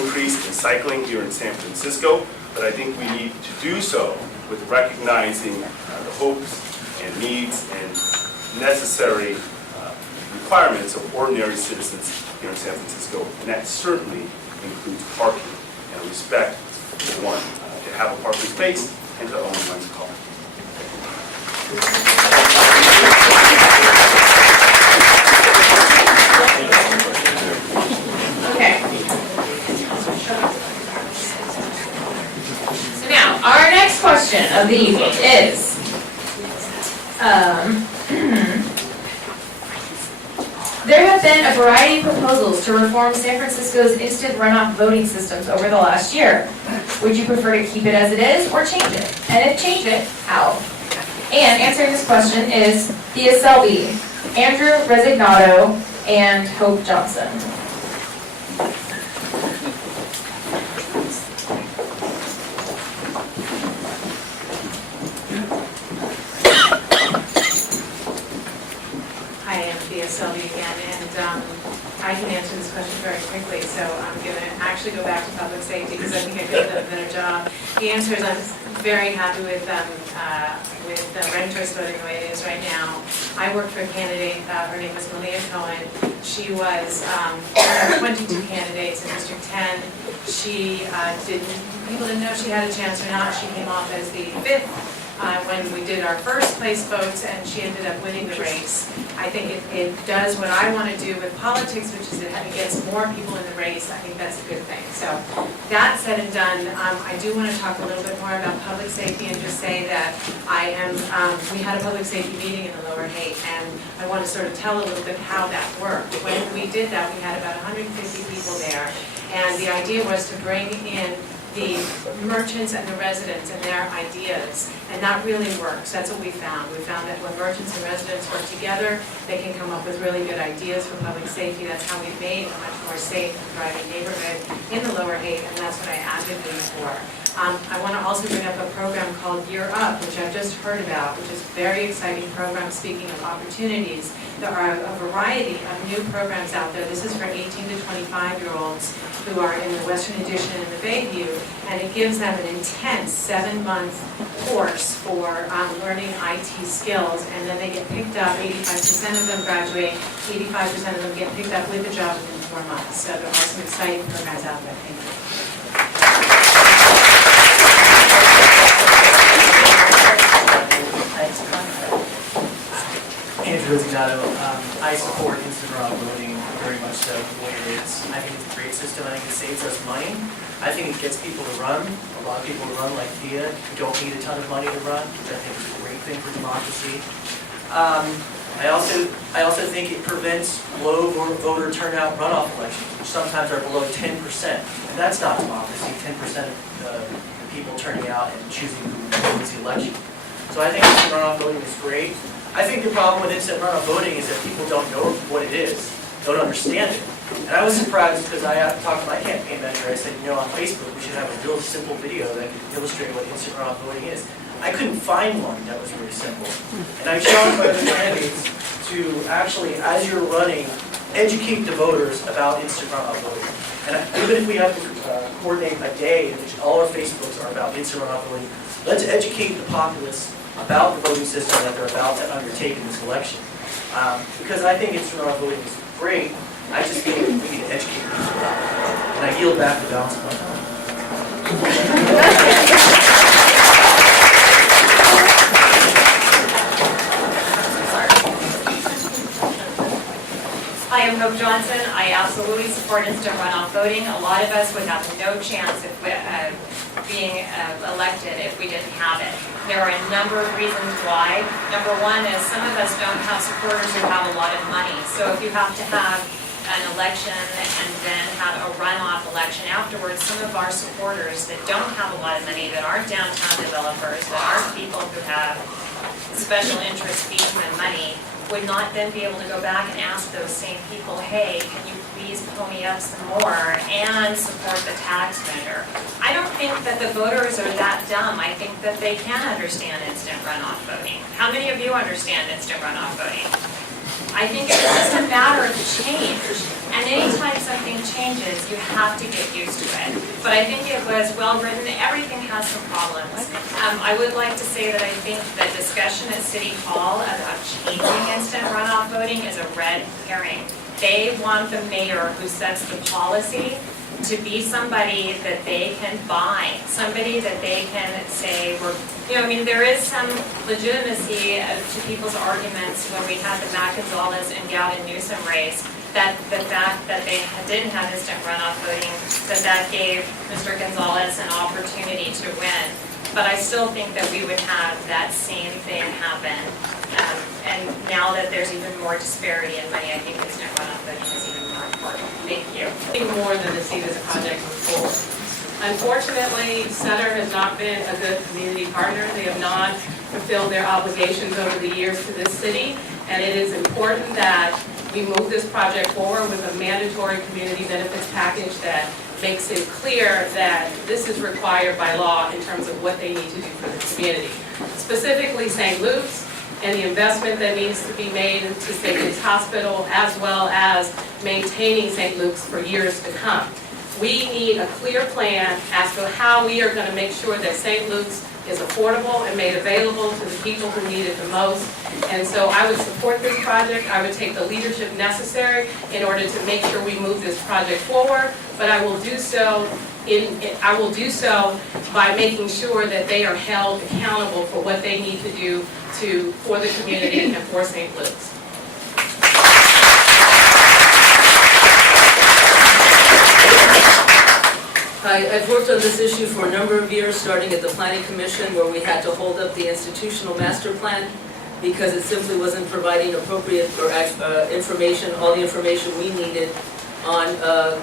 increase in cycling here in San Francisco, but I think we need to do so with recognizing the hopes and needs and necessary requirements of ordinary citizens here in San Francisco, and that certainly includes parking and respect for one to have a parking space and to own one's car. Okay. So now, our next question of the evening is, there have been a variety of proposals to reform San Francisco's instant runoff voting systems over the last year. Would you prefer to keep it as it is or change it? And if change it, how? And answering this question is Thea Selby, Andrew Resignato, and Hope Johnson. Hi, I'm Thea Selby again, and I can answer this question very quickly, so I'm going to actually go back to public safety because I think I could have done a better job. The answer is I'm very happy with ranked choice voting the way it is right now. I worked for a candidate, her name was Malia Cohen. She was one of 22 candidates in District 10. She people didn't know if she had a chance or not. She came off as the 5th when we did our first place votes and she ended up winning the race. I think it does what I want to do with politics, which is it gets more people in the race. I think that's a good thing. So that said and done, I do want to talk a little bit more about public safety and just say that we had a public safety meeting in the Lower Haight, and I want to sort of tell a little bit how that worked. When we did that, we had about 150 people there, and the idea was to bring in the merchants and the residents and their ideas, and that really works. That's what we found. We found that when merchants and residents work together, they can come up with really good ideas for public safety. That's how we made a much more safe and thriving neighborhood in the Lower Haight, and that's what I advocate for. I want to also bring up a program called Year Up, which I've just heard about, which is a very exciting program. Speaking of opportunities, there are a variety of new programs out there. This is for 18 to 25-year-olds who are in the Western Addition and the Bayview, and it gives them an intense 7-month course for learning IT skills, and then they get picked up. 85% of them graduate, 85% of them get picked up with a job within 4 months. So there are some exciting programs out there. Thank you. Resignato. I support instant runoff voting very much so the way it is. I think it's a great system. I think it saves us money. I think it gets people to run. A lot of people run like Thea who don't need a ton of money to run, which I think is a great thing for democracy. I also think it prevents low voter turnout runoff elections, which sometimes are below 10%. And that's not democracy, 10% of the people turning out and choosing who wins the election. So I think instant runoff voting is great. I think the problem with instant runoff voting is that people don't know what it is, don't understand it. And I was surprised because I talked to my campaign manager. I said, on Facebook we should have a real simple video that can illustrate what instant runoff voting is. I couldn't find one that was really simple. And I've shown my other candidates to actually, as you're running, educate the voters about instant runoff voting. And even if we have to coordinate a day in which all our Facebooks are about instant runoff voting, let's educate the populace about the voting system that they're about to undertake in this election. Because I think instant runoff voting is great, I just think we need to educate people about it. And I yield back the balance of my time. Hi, I'm Hope Johnson. I absolutely support instant runoff voting. A lot of us would have no chance of being elected if we didn't have it. There are a number of reasons why. Number one is some of us don't have supporters who have a lot of money. So if you have to have an election and then have a runoff election afterwards, some of our supporters that don't have a lot of money, that aren't downtown developers, that aren't people who have special interest fees and money, would not then be able to go back and ask those same people, hey, can you please pony up some more and support the tax vendor? I don't think that the voters are that dumb. I think that they can understand instant runoff voting. How many of you understand instant runoff voting? I think it's just a matter of change. And anytime something changes, you have to get used to it. But I think it was well written. Everything has some problems. I would like to say that I think the discussion at City Hall about changing instant runoff voting is a red herring. They want the mayor who sets the policy to be somebody that they can buy, somebody that they can say, there is some legitimacy to people's arguments when we had the Matt Gonzalez and Gavin Newsom race, that the fact that they didn't have instant runoff voting, that gave Mr. Gonzalez an opportunity to win. But I still think that we would have that same thing happen. And now that there's even more disparity in money, I think instant runoff voting is even more important. Thank you. More than to see this project move forward. Unfortunately, Sutter has not been a good community partner. They have not fulfilled their obligations over the years to this city, and it is important that we move this project forward with a mandatory community benefits package that makes it clear that this is required by law in terms of what they need to do for the community. Specifically St. Luke's and the investment that needs to be made into St. Luke's Hospital, as well as maintaining St. Luke's for years to come. We need a clear plan as to how we are going to make sure that St. Luke's is affordable and made available to the people who need it the most. And so I would support this project. I would take the leadership necessary in order to make sure we move this project forward, but I will do so I will do so by making sure that they are held accountable for what they need to do for the community and for St. Luke's. I've worked on this issue for a number of years, starting at the Planning Commission, where we had to hold up the institutional master plan because it simply wasn't providing appropriate or information, all the information we needed on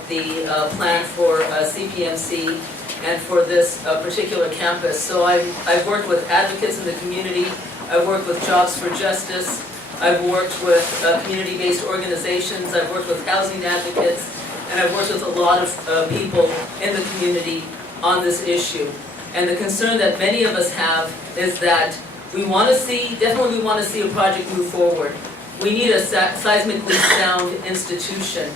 the plan for CPMC and for this particular campus. So I've worked with advocates in the community, I've worked with Jobs for Justice, I've worked with community-based organizations, I've worked with housing advocates, and I've worked with a lot of people in the community on this issue. And the concern that many of us have is that we want to see, definitely we want to see a project move forward. We need a seismically sound institution,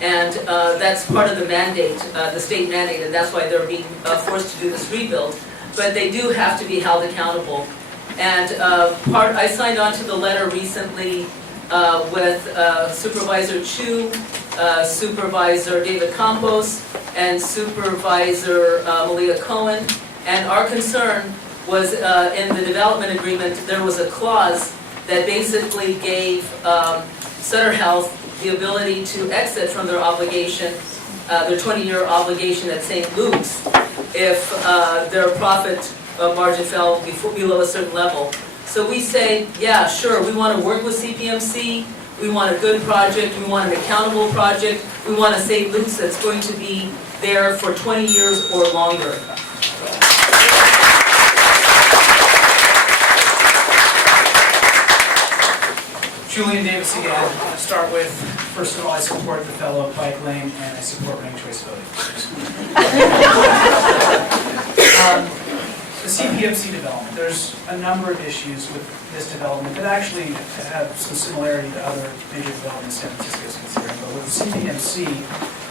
and that's part of the mandate, the state mandate, and that's why they're being forced to do this rebuild. But they do have to be held accountable. And I signed on to the letter recently with Supervisor Chu, Supervisor David Campos, and Supervisor Malia Cohen. And our concern was in the development agreement, there was a clause that basically gave Sutter Health the ability to exit from their obligation, their 20-year obligation at St. Luke's, if their profit margin fell below a certain level. So we say, yeah, sure, we want to work with CPMC, we want a good project, we want an accountable project, we want a St. Luke's that's going to be there for 20 years or longer. Julian Davis again. I'll start with, first of all, I support the fellow bike lane and I support ranked choice voting. The CPMC development, there's a number of issues with this development that actually have some similarity to other major developments San Francisco is considering. But with the CPMC,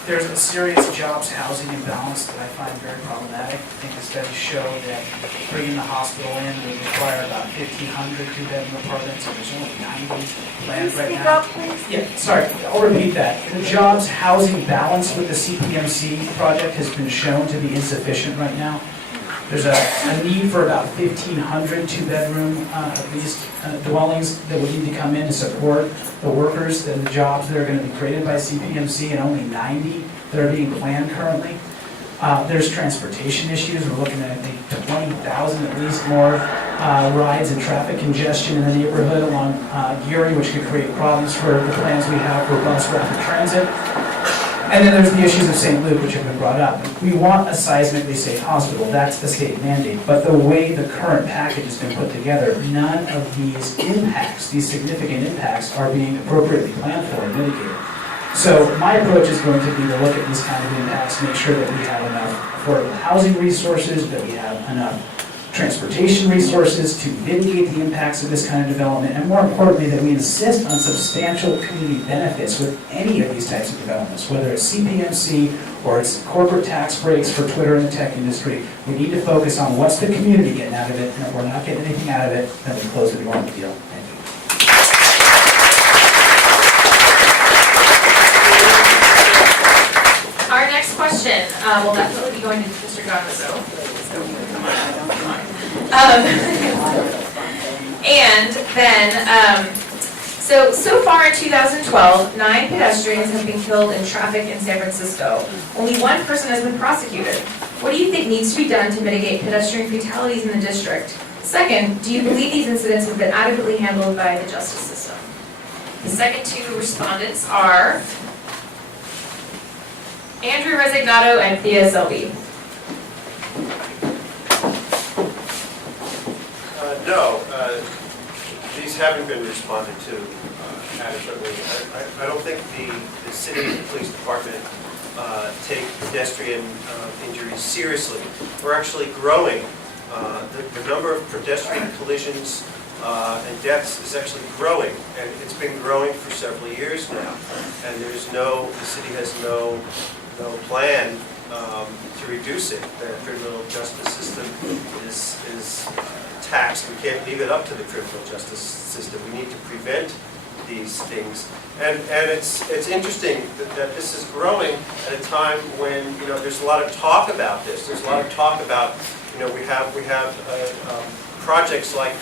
there's a serious jobs housing imbalance that I find very problematic. I think the studies show that bringing the hospital in would require about 1,500 two-bedroom apartments, and there's only 90 planned right now. Yeah, sorry, I'll repeat that. The jobs housing balance with the CPMC project has been shown to be insufficient right now. There's a need for about 1,500 two-bedroom, at least, dwellings that would need to come in to support the workers and the jobs that are going to be created by CPMC, and only 90 that are being planned currently. There's transportation issues. We're looking at, I think, 20,000 at least more rides and traffic congestion in the neighborhood along Geary, which could create problems for the plans we have for bus rapid transit. And then there's the issues of St. Luke, which have been brought up. We want a seismically safe hospital. That's the state mandate. But the way the current package has been put together, none of these impacts, these significant impacts, are being appropriately planned for and mitigated. So my approach is going to be to look at these kind of impacts, make sure that we have enough affordable housing resources, that we have enough transportation resources to mitigate the impacts of this kind of development, and more importantly, that we insist on substantial community benefits with any of these types of developments, whether it's CPMC or it's corporate tax breaks for Twitter and the tech industry. We need to focus on what's the community getting out of it, and if we're not getting anything out of it, then we close the door on the deal. Thank you. Our next question will definitely be going to Mr. Rizzo. And then, so far in 2012, 9 pedestrians have been killed in traffic in San Francisco. Only 1 person has been prosecuted. What do you think needs to be done to mitigate pedestrian fatalities in the district? Second, do you believe these incidents have been adequately handled by the justice system? The second 2 respondents are Andrew Resignato and Thea Selby. No, these haven't been responded to adequately. I don't think the city and the police department take pedestrian injuries seriously. We're actually growing. The number of pedestrian collisions and deaths is actually growing, and it's been growing for several years now. And the city has no plan to reduce it. The criminal justice system is taxed. We can't leave it up to the criminal justice system. We need to prevent these things. And it's interesting that this is growing at a time when, you know, there's a lot of talk about this. There's a lot of talk about, you know, we have projects like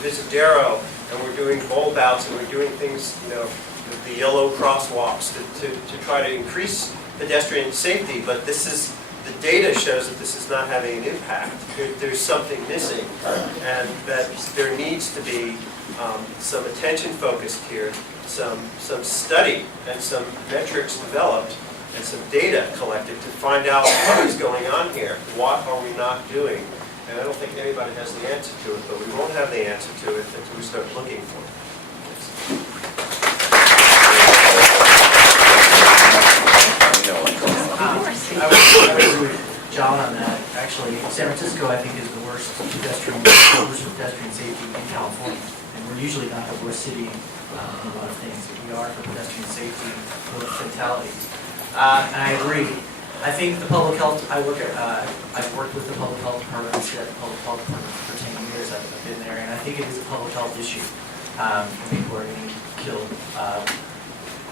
Diristic, and we're doing bowl bouts, and we're doing things, you know, the yellow crosswalks to try to increase pedestrian safety, but the data shows that this is not having an impact. There's something missing, and that there needs to be some attention focused here, some study and some metrics developed and some data collected to find out what is going on here. What are we not doing? And I don't think anybody has the answer to it, but we won't have the answer to it until we start looking for it. I would agree with John on that. Actually, San Francisco, I think, is the worst pedestrian safety in California. And we're usually not the worst city in a lot of things. We are for pedestrian safety and fatalities. And I agree. I think the public health, I've worked with the public health department, I've at the public health department for 10 years. I've been there, and I think it is a public health issue. People are getting killed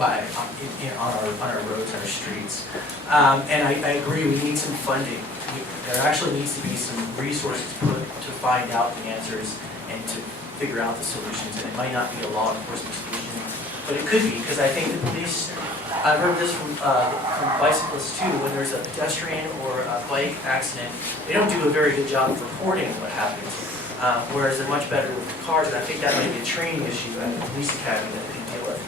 on our roads, our streets. And I agree, we need some funding. There actually needs to be some resources put to find out the answers and to figure out the solutions. And it might not be a law enforcement solution, but it could be, because I think the police, I've heard this from bicyclists too, when there's a pedestrian or a bike accident, they don't do a very good job of reporting what happens. Whereas they're much better with cars, and I think that might be a training issue at the police academy that they can deal with.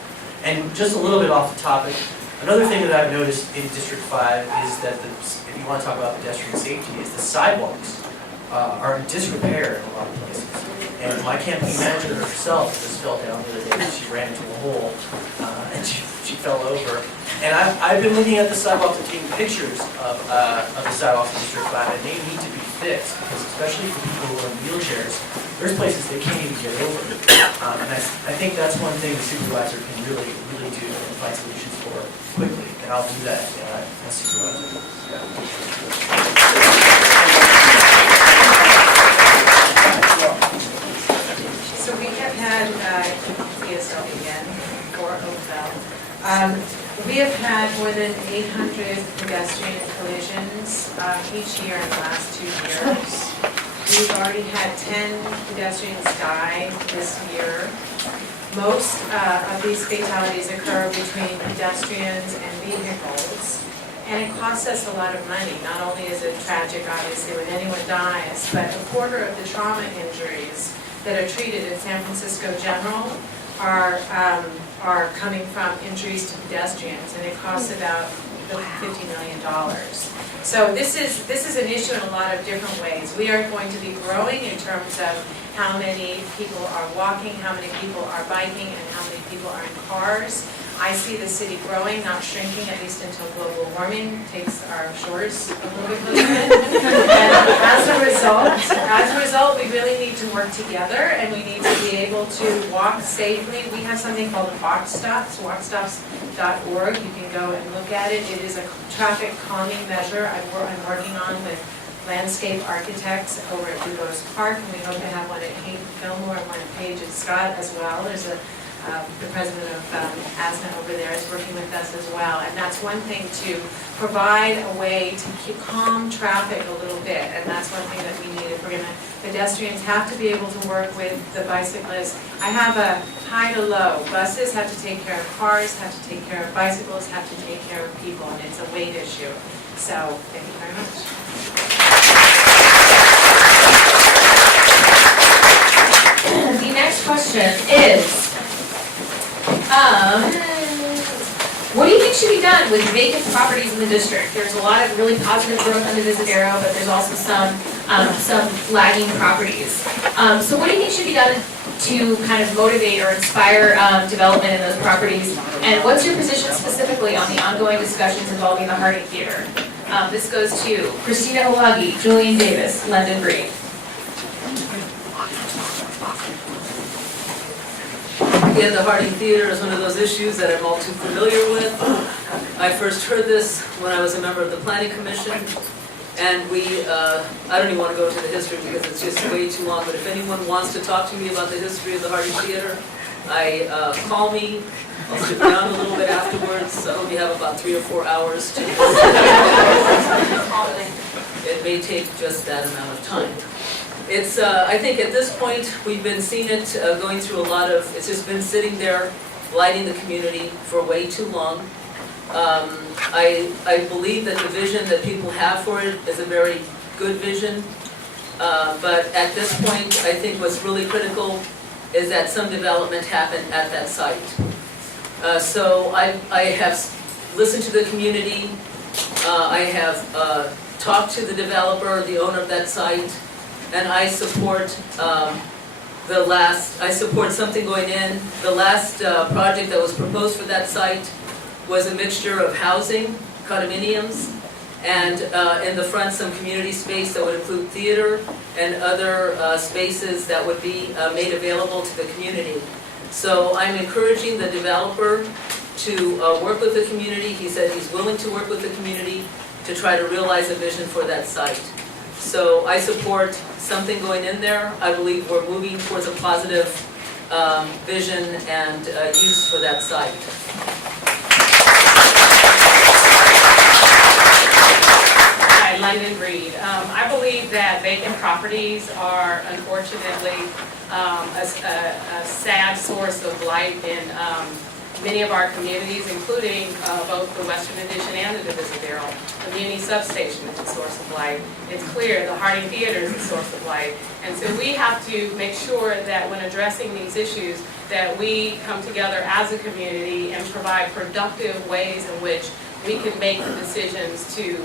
And just a little bit off the topic, another thing that I've noticed in District 5 is that, if you want to talk about pedestrian safety, is the sidewalks are in disrepair in a lot of places. And my campaign manager herself just fell down the other day. She ran into a hole and she fell over. And I've been looking at the sidewalks and taking pictures of the sidewalks in District 5, and they need to be fixed, because especially for people who are in wheelchairs, there's places they can't even get over. And I think that's one thing the supervisor can really do and find solutions for quickly. And I'll do that as supervisor. So we have had, Thea Selby again, for Oakville. We have had more than 800 pedestrian collisions each year in the last 2 years. We've already had 10 pedestrians die this year. Most of these fatalities occur between pedestrians and vehicles. And it costs us a lot of money. Not only is it tragic, obviously, when anyone dies, but a quarter of the trauma injuries that are treated in San Francisco General are coming from injuries to pedestrians, and it costs about $50 million. So this is an issue in a lot of different ways. We are going to be growing in terms of how many people are walking, how many people are biking, and how many people are in cars. I see the city growing, not shrinking, at least until global warming takes our shores a little bit closer in. And as a result, we really need to work together, and we need to be able to walk safely. We have something called the Walk Stops, walkstops.org. You can go and look at it. It is a traffic calming measure I'm working on with landscape architects over at Dubose Park, and we hope to have one at Hayden Fillmore and one at Page and Scott as well. There's the president of ASNA over there is working with us as well, and that's one thing, to provide a way to keep calm traffic a little bit, and that's one thing that we need. If we're going to, pedestrians have to be able to work with the bicyclists. I have a high to low. Buses have to take care of cars, have to take care of bicycles, have to take care of people, and it's a weight issue. So, thank you very much. The next question is, what do you think should be done with vacant properties in the district? There's a lot of really positive growth under Resignato, but there's also some lagging properties. So what do you think should be done to kind of motivate or inspire development in those properties? And what's your position specifically on the ongoing discussions involving the Harding Theater? This goes to Christina, Olague, Julian Davis, London Breed. Again, the Harding Theater is one of those issues that I'm all too familiar with. I first heard this when I was a member of the Planning Commission, and I don't even want to go into the history because it's just way too long, but if anyone wants to talk to me about the history of the Harding Theater, Call me. I'll sit down a little bit afterwards. I hope you have about 3 or 4 hours to. It may take just that amount of time. It's, I think at this point, we've been seeing it going through a lot of, it's just been sitting there lighting the community for way too long. I believe that the vision that people have for it is a very good vision. But at this point, I think what's really critical is that some development happen at that site. So I have listened to the community. I have talked to the developer, the owner of that site, and I support I support something going in. The last project that was proposed for that site was a mixture of housing, condominiums, and in the front some community space that would include theater and other spaces that would be made available to the community. So I'm encouraging the developer to work with the community. He said he's willing to work with the community to try to realize a vision for that site. So I support something going in there. I believe we're moving towards a positive vision and use for that site. Hi, London Breed. I believe that vacant properties are unfortunately a sad source of light in many of our communities, including both the Western Addition and the Diristic. The Muni substation is a source of light. It's clear the Harding Theater is a source of light. And so we have to make sure that when addressing these issues, that we come together as a community and provide productive ways in which we can make the decisions to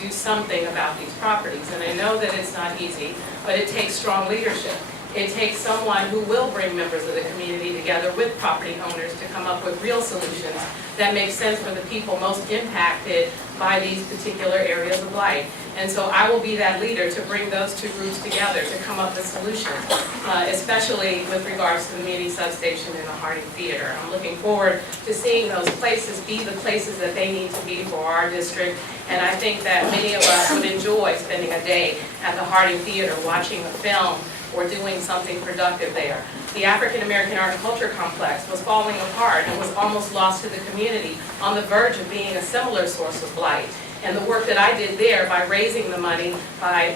do something about these properties. And I know that it's not easy, but it takes strong leadership. It takes someone who will bring members of the community together with property owners to come up with real solutions that make sense for the people most impacted by these particular areas of life. And so I will be that leader to bring those two groups together to come up with solutions, especially with regards to the Muni substation and the Harding Theater. I'm looking forward to seeing those places be the places that they need to be for our district. And I think that many of us would enjoy spending a day at the Harding Theater watching a film or doing something productive there. The African American Art and Culture Complex was falling apart and was almost lost to the community, on the verge of being a similar source of light. And the work that I did there by raising the money by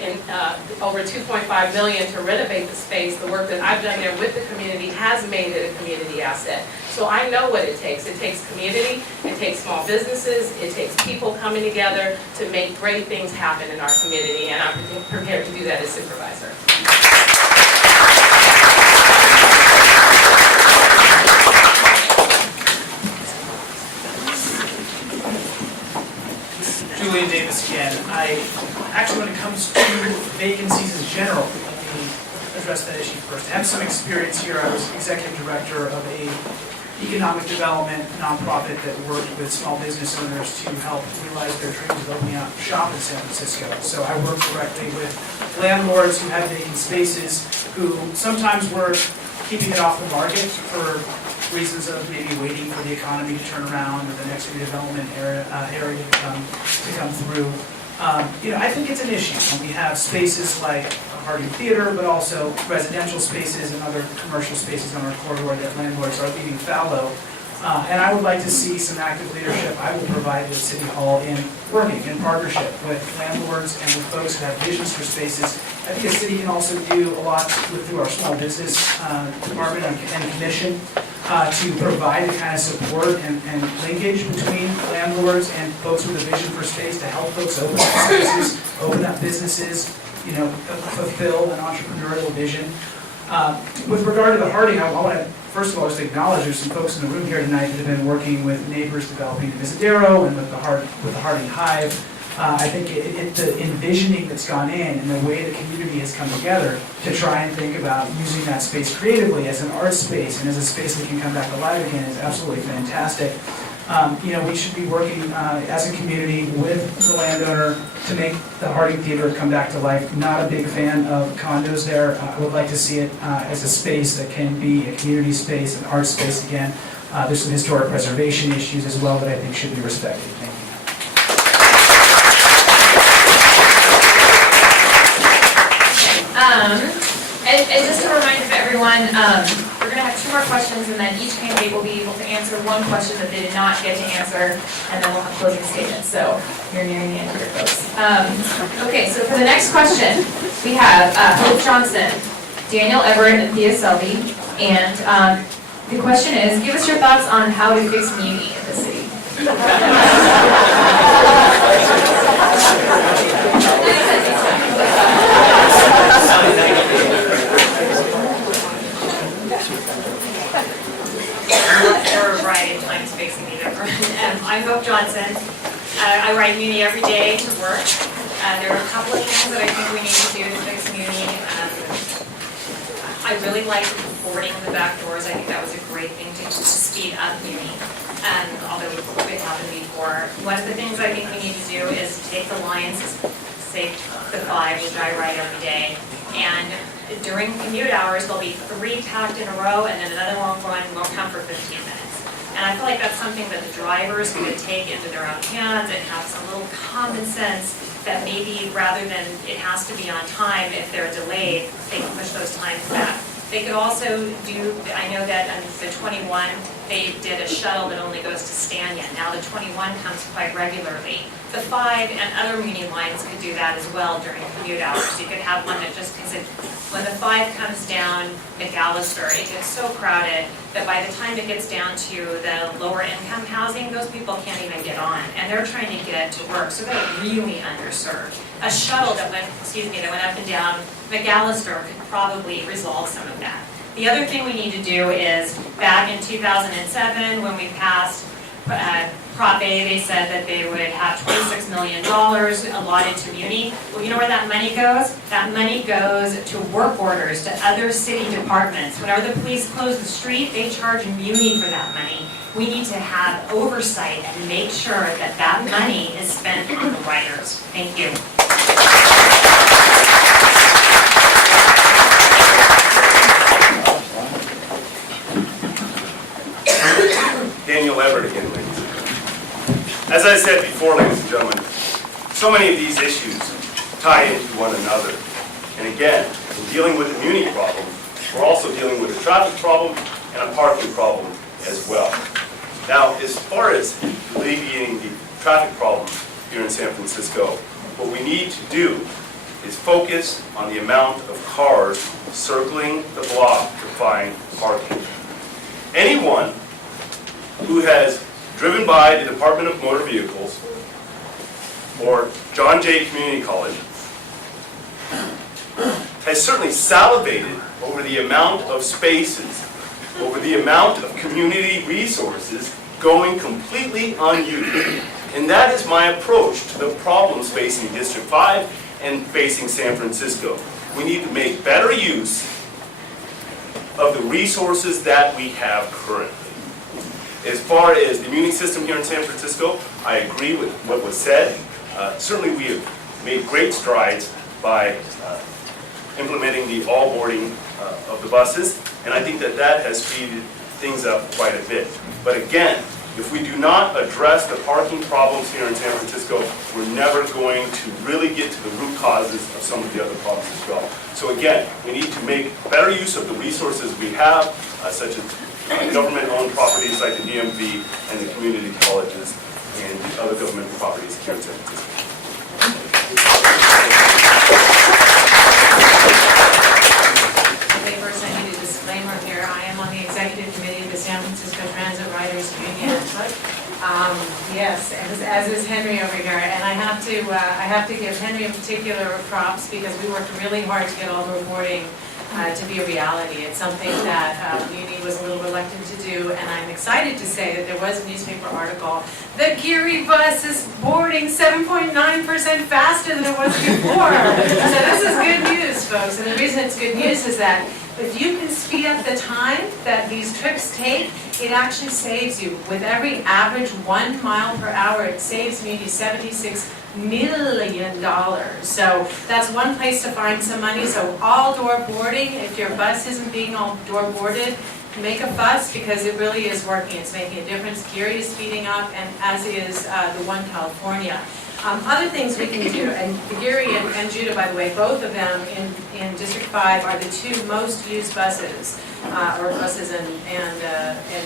over $2.5 million to renovate the space, the work that I've done there with the community has made it a community asset. So I know what it takes. It takes community, it takes small businesses, it takes people coming together to make great things happen in our community, and I'm prepared to do that as supervisor. Julian Davis again. Actually, when it comes to vacancies in general, let me address that issue first. I have some experience here. I was executive director of a economic development nonprofit that worked with small business owners to help realize their dreams of opening up shop in San Francisco. So I worked directly with landlords who had vacant spaces, who sometimes were keeping it off the market for reasons of maybe waiting for the economy to turn around or the next redevelopment area to come through. I think it's an issue when we have spaces like Harding Theater, but also residential spaces and other commercial spaces on our corridor that landlords are leaving fallow. And I would like to see some active leadership. I will provide the City Hall in working in partnership with landlords and with folks who have visions for spaces. I think the city can also do a lot through our small business department and commission to provide the kind of support and linkage between landlords and folks with a vision for space to help folks open up spaces, open up businesses, fulfill an entrepreneurial vision. With regard to the Harding, I want to first of all just acknowledge there's some folks in the room here tonight that have been working with neighbors developing the Resignato and with the Harding Hive. I think the envisioning that's gone in and the way the community has come together to try and think about using that space creatively as an art space and as a space that can come back alive again is absolutely fantastic. We should be working as a community with the landowner to make the Harding Theater come back to life. Not a big fan of condos there. I would like to see it as a space that can be a community space, an art space again. There's some historic preservation issues as well that I think should be respected. Thank you. And just a reminder to everyone, we're we're gonna have 2 more questions, and then each candidate will be able to answer one question that they did not get to answer, and then we'll have closing statements. So you're nearing the end here, folks. Okay, so for the next question, we have Hope Johnson, Daniel Everett, and Thea Selby. And the question is, give us your thoughts on how to fix Muni in the city. For a variety of times facing me different. I'm Hope Johnson. I ride Muni every day to work. There are a couple of things that I think we need to do to fix Muni. I really like boarding the back doors. I think that was a great thing to speed up Muni. Although it happened before. One of the things I think we need to do is take the lines, say the 5, which I ride every day, and during commute hours, there'll be 3 packed in a row, and then another long one will come for 15 minutes. And I feel like that's something that the drivers could take into their own hands and have some little common sense that maybe rather than it has to be on time, if they're delayed, they can push those times back. They could also do, I know that on the 21, they did a shuttle that only goes to Stanya. Now the 21 comes quite regularly. The 5 and other Muni lines could do that as well during commute hours. You could have one that just, because when the 5 comes down McAllister, it gets so crowded that by the time it gets down to the lower income housing, those people can't even get on. And they're trying to get to work, so they're really underserved. A shuttle that went up and down McAllister could probably resolve some of that. The other thing we need to do is, back in 2007, when we passed Prop A, they said that they would have $26 million allotted to Muni. Well, you know where that money goes? That money goes to work orders, to other city departments. Whenever the police close the street, they charge Muni for that money. We need to have oversight and make sure that that money is spent on the riders. Thank you. Daniel Everett again, ladies and gentlemen. As I said before, ladies and gentlemen, so many of these issues tie into one another. And again, in dealing with the Muni problem, we're also dealing with a traffic problem and a parking problem as well. Now, as far as alleviating the traffic problem here in San Francisco, what we need to do is focus on the amount of cars circling the block to find parking. Anyone who has driven by the Department of Motor Vehicles or John Jay Community College has certainly salivated over the amount of spaces, over the amount of community resources going completely unused. And that is my approach to the problems facing District 5 and facing San Francisco. We need to make better use of the resources that we have currently. As far as the Muni system here in San Francisco, I agree with what was said. Certainly we have made great strides by implementing the all boarding of the buses, and I think that that has speeded things up quite a bit. But again, if we do not address the parking problems here in San Francisco, we're never going to really get to the root causes of some of the other problems as well. So again, we need to make better use of the resources we have, such as government-owned properties like the DMV and the community colleges and the other government properties here in San Francisco. Okay, first I need a disclaimer here. I am on the executive committee of the San Francisco Transit Riders Union. Yes, as is Henry over here, and I have to give Henry in particular props because we worked really hard to get all the reporting to be a reality. It's something that Muni was a little reluctant to do, and I'm excited to say that there was a newspaper article. The Geary bus is boarding 7.9% faster than it was before. So this is good news, folks. And the reason it's good news is that if you can speed up the time that these trips take, it actually saves you. With every average 1 mile per hour, it saves Muni $76 million. So that's one place to find some money. So all door boarding, if your bus isn't being all door boarded, make a fuss because it really is working. It's making a difference. Geary is speeding up, and as is the one California. Other things we can do, and the Geary and Judah, by the way, both of them in District 5 are the 2 most used buses. or buses and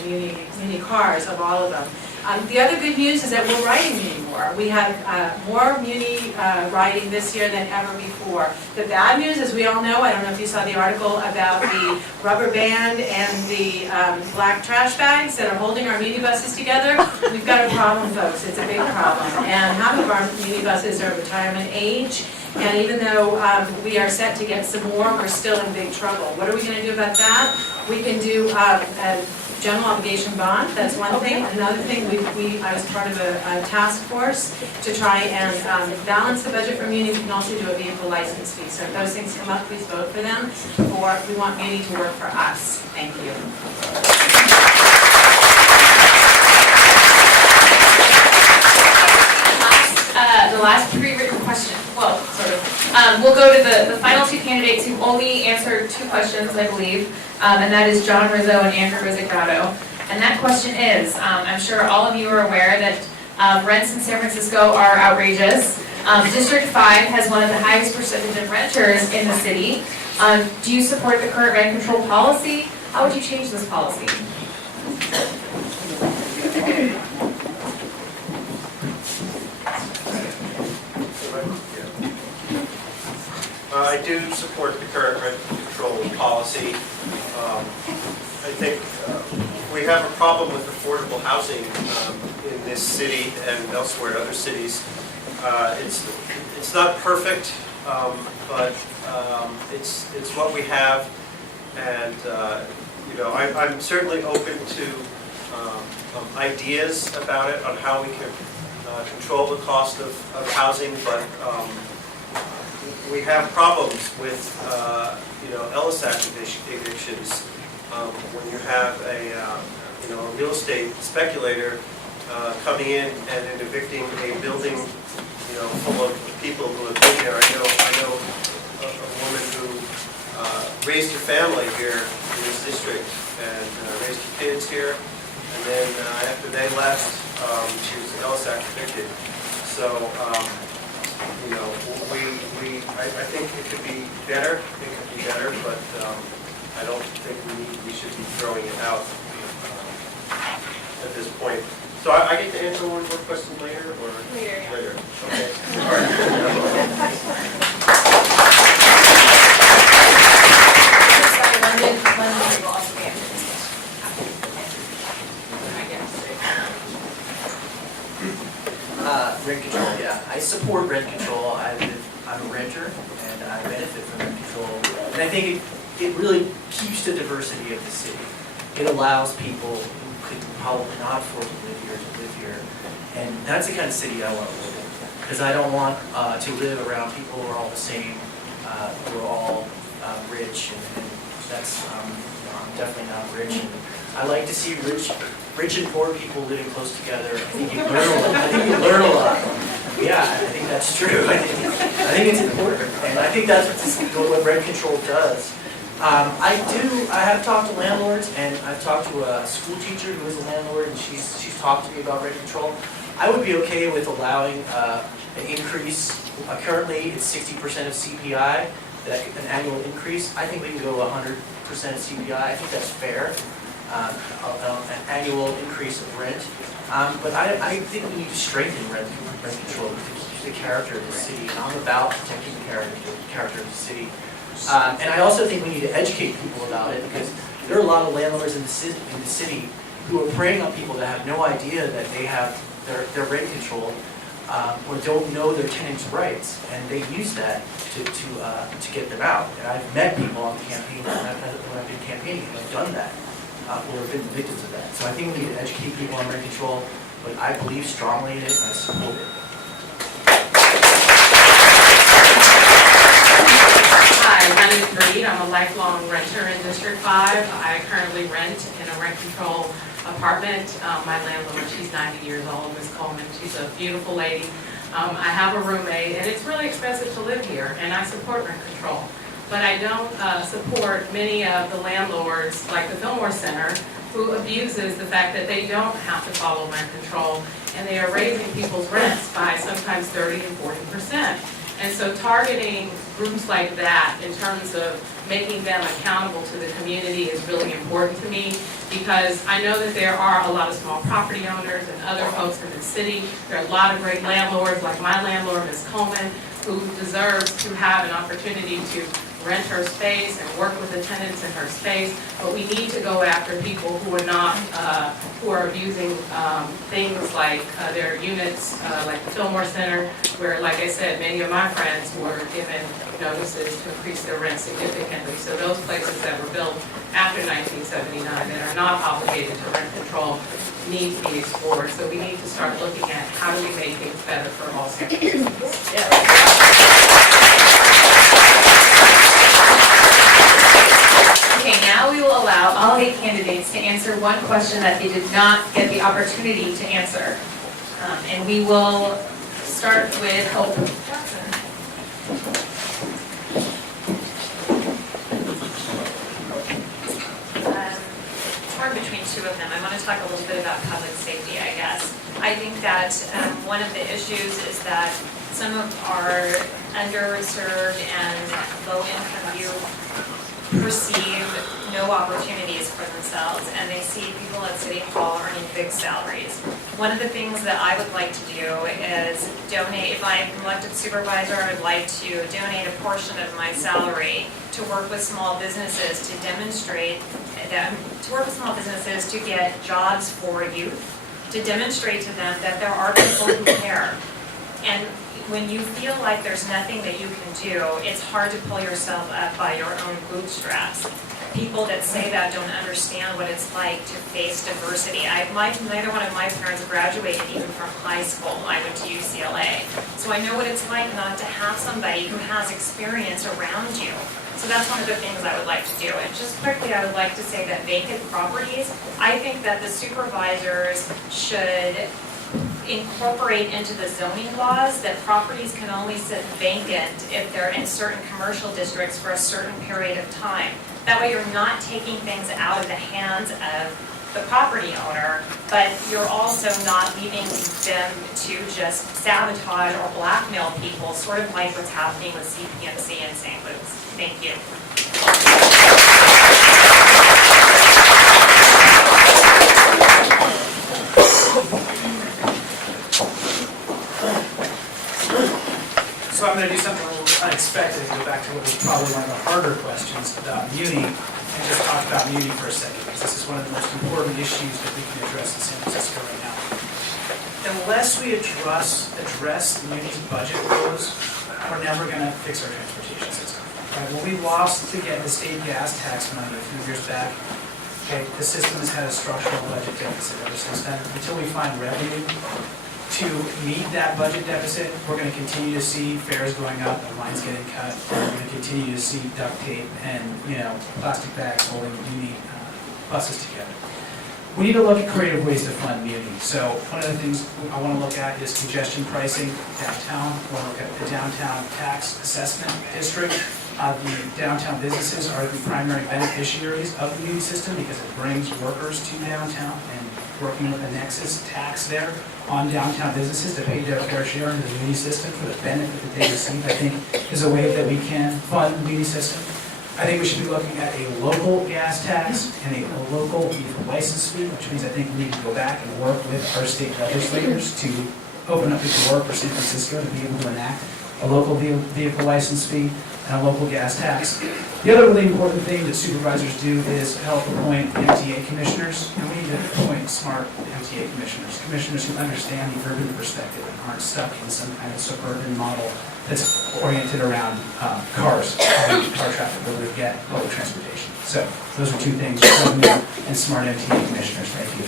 muni cars of all of them. The other good news is that we're riding muni more. We have more muni riding this year than ever before. The bad news, as we all know, I don't know if you saw the article about the rubber band and the black trash bags that are holding our muni buses together. We've got a problem, folks. It's a big problem. And half of our muni buses are retirement age. And even though we are set to get some more, we're still in big trouble. What are we going to do about that? We can do a general obligation bond, that's one thing. Another thing, I was part of a task force to try and balance the budget for Muni. We can also do a vehicle license fee. So if those things come up, please vote for them. We want Muni to work for us. Thank you. The last pre-written question, well, sort of. We'll go to the final two candidates who only answered 2 questions, I believe, and that is John Rizzo and Andrew Resignato. And that question is, I'm sure all of you are aware that rents in San Francisco are outrageous. District 5 has one of the highest percentage of renters in the city. Do you support the current rent control policy? How would you change this policy? I do support the current rent control policy. I think we have a problem with affordable housing in this city and elsewhere in other cities. It's not perfect, but it's what we have, and you know, I'm certainly open to ideas about it on how we can control the cost of housing, but we have problems with, you know, LSAC evictions. When you have you know, a real estate speculator coming in and evicting a building, you know, full of people who have been there. I know a woman who raised her family here in this district and raised her kids here, and then after they left, she was LSAC evicted. So. You know, I think it could be better. But I don't think we should be throwing it out at this point. So I get to answer one more question later, or later. Okay. Rent control, yeah. I support rent control. I'm a renter, and I benefit from rent control. And I think it really keeps the diversity of the city. It allows people who could probably not afford to live here. And that's the kind of city I want to live in. Because I don't want to live around people who are all the same, who are all rich. And that's, I'm definitely not rich. And I like to see rich and poor people living close together. I think you learn a lot. Yeah, I think that's true. I think it's important, and I think that's what rent control does. I have talked to landlords, and I've talked to a school teacher who is a landlord, and she's talked to me about rent control. I would be okay with allowing an increase. Currently, it's 60% of CPI, an annual increase. I think we can go 100% of CPI. I think that's fair. An annual increase of rent. But I think we need to strengthen rent control to keep the character of the city. And I'm about protecting the character of the city. And I also think we need to educate people about it, because there are a lot of landlords in the city who are preying on people that have no idea that they have their rent control, or don't know their tenants' rights, and they use that to get them out. And I've met people on the campaign when I've been campaigning, and I've done that. Or have been victims of that. So I think we need to educate people on rent control, but I believe strongly in it and I support it. Hi, my name is Reed. I'm a lifelong renter in District 5. I currently rent in a rent control apartment. My landlord, she's 90 years old, Ms. Coleman. She's a beautiful lady. I have a roommate, and it's really expensive to live here, and I support rent control. But I don't support many of the landlords, like the Fillmore Center, who abuses the fact that they don't have to follow rent control, and they are raising people's rents by sometimes 30 and 40%. And so targeting groups like that in terms of making them accountable to the community is really important to me, because I know that there are a lot of small property owners and other folks in the city. There are a lot of great landlords, like my landlord, Ms. Coleman, who deserves to have an opportunity to rent her space and work with the tenants in her space. But we need to go after people who are not, who are abusing things like their units, like the Fillmore Center, where, like I said, many of my friends were given notices to increase their rent significantly. So those places that were built after 1979 that are not obligated to rent control need to be explored. So we need to start looking at how do we make things better for all sectors. Okay, now we will allow all 8 candidates to answer one question that they did not get the opportunity to answer. And we will start with Hope Johnson. It's hard between two of them. I want to talk a little bit about public safety, I guess. I think that one of the issues is that some of our underserved and low-income youth perceive no opportunities for themselves, and they see people at City Hall earning big salaries. One of the things that I would like to do is donate, if I'm elected supervisor, I would like to donate a portion of my salary to work with small businesses to demonstrate that, to work with small businesses to get jobs for youth, to demonstrate to them that there are people who care. And when you feel like there's nothing that you can do, it's hard to pull yourself up by your own bootstraps. People that say that don't understand what it's like to face diversity. Neither one of my parents graduated even from high school. I went to UCLA. So I know what it's like not to have somebody who has experience around you. So that's one of the things I would like to do. And just quickly, I would like to say that vacant properties, I think that the supervisors should incorporate into the zoning laws that properties can only sit vacant if they're in certain commercial districts for a certain period of time. That way you're not taking things out of the hands of the property owner, but you're also not leaving them to just sabotage or blackmail people, sort of like what's happening with CPMC in St. Luke's. Thank you. So I'm going to do something a little unexpected and go back to what was probably one of the harder questions about muni, and just talk about muni for a second, because this is one of the most important issues that we can address in San Francisco right now. Unless we address the muni's budget woes, we're never going to fix our transportation system. Right? When we lost to get the state gas tax money a few years back, okay, the system has had a structural budget deficit ever since then. Until we find revenue to meet that budget deficit, we're going to continue to see fares going up and lines getting cut. And we're going to continue to see duct tape and plastic bags holding muni buses together. We need to look at creative ways to fund muni. So one of the things I want to look at is congestion pricing downtown. I want to look at the downtown tax assessment district. The downtown businesses are the primary beneficiaries of the muni system because it brings workers to downtown, and working with a nexus tax there on downtown businesses to pay their fair share into the muni system for the benefit that they receive, I think is a way that we can fund the muni system. I think we should be looking at a local gas tax and a local vehicle license fee, which means I think we need to go back and work with our state legislators to open up the door for San Francisco to be able to enact a local vehicle license fee and a local gas tax. The other really important thing that supervisors do is help appoint MTA commissioners, and we need to appoint smart MTA commissioners who understand the urban perspective and aren't stuck in some kind of suburban model that's oriented around cars, car traffic, where we get public transportation. So those are two things, revenue and smart MTA commissioners. Thank you.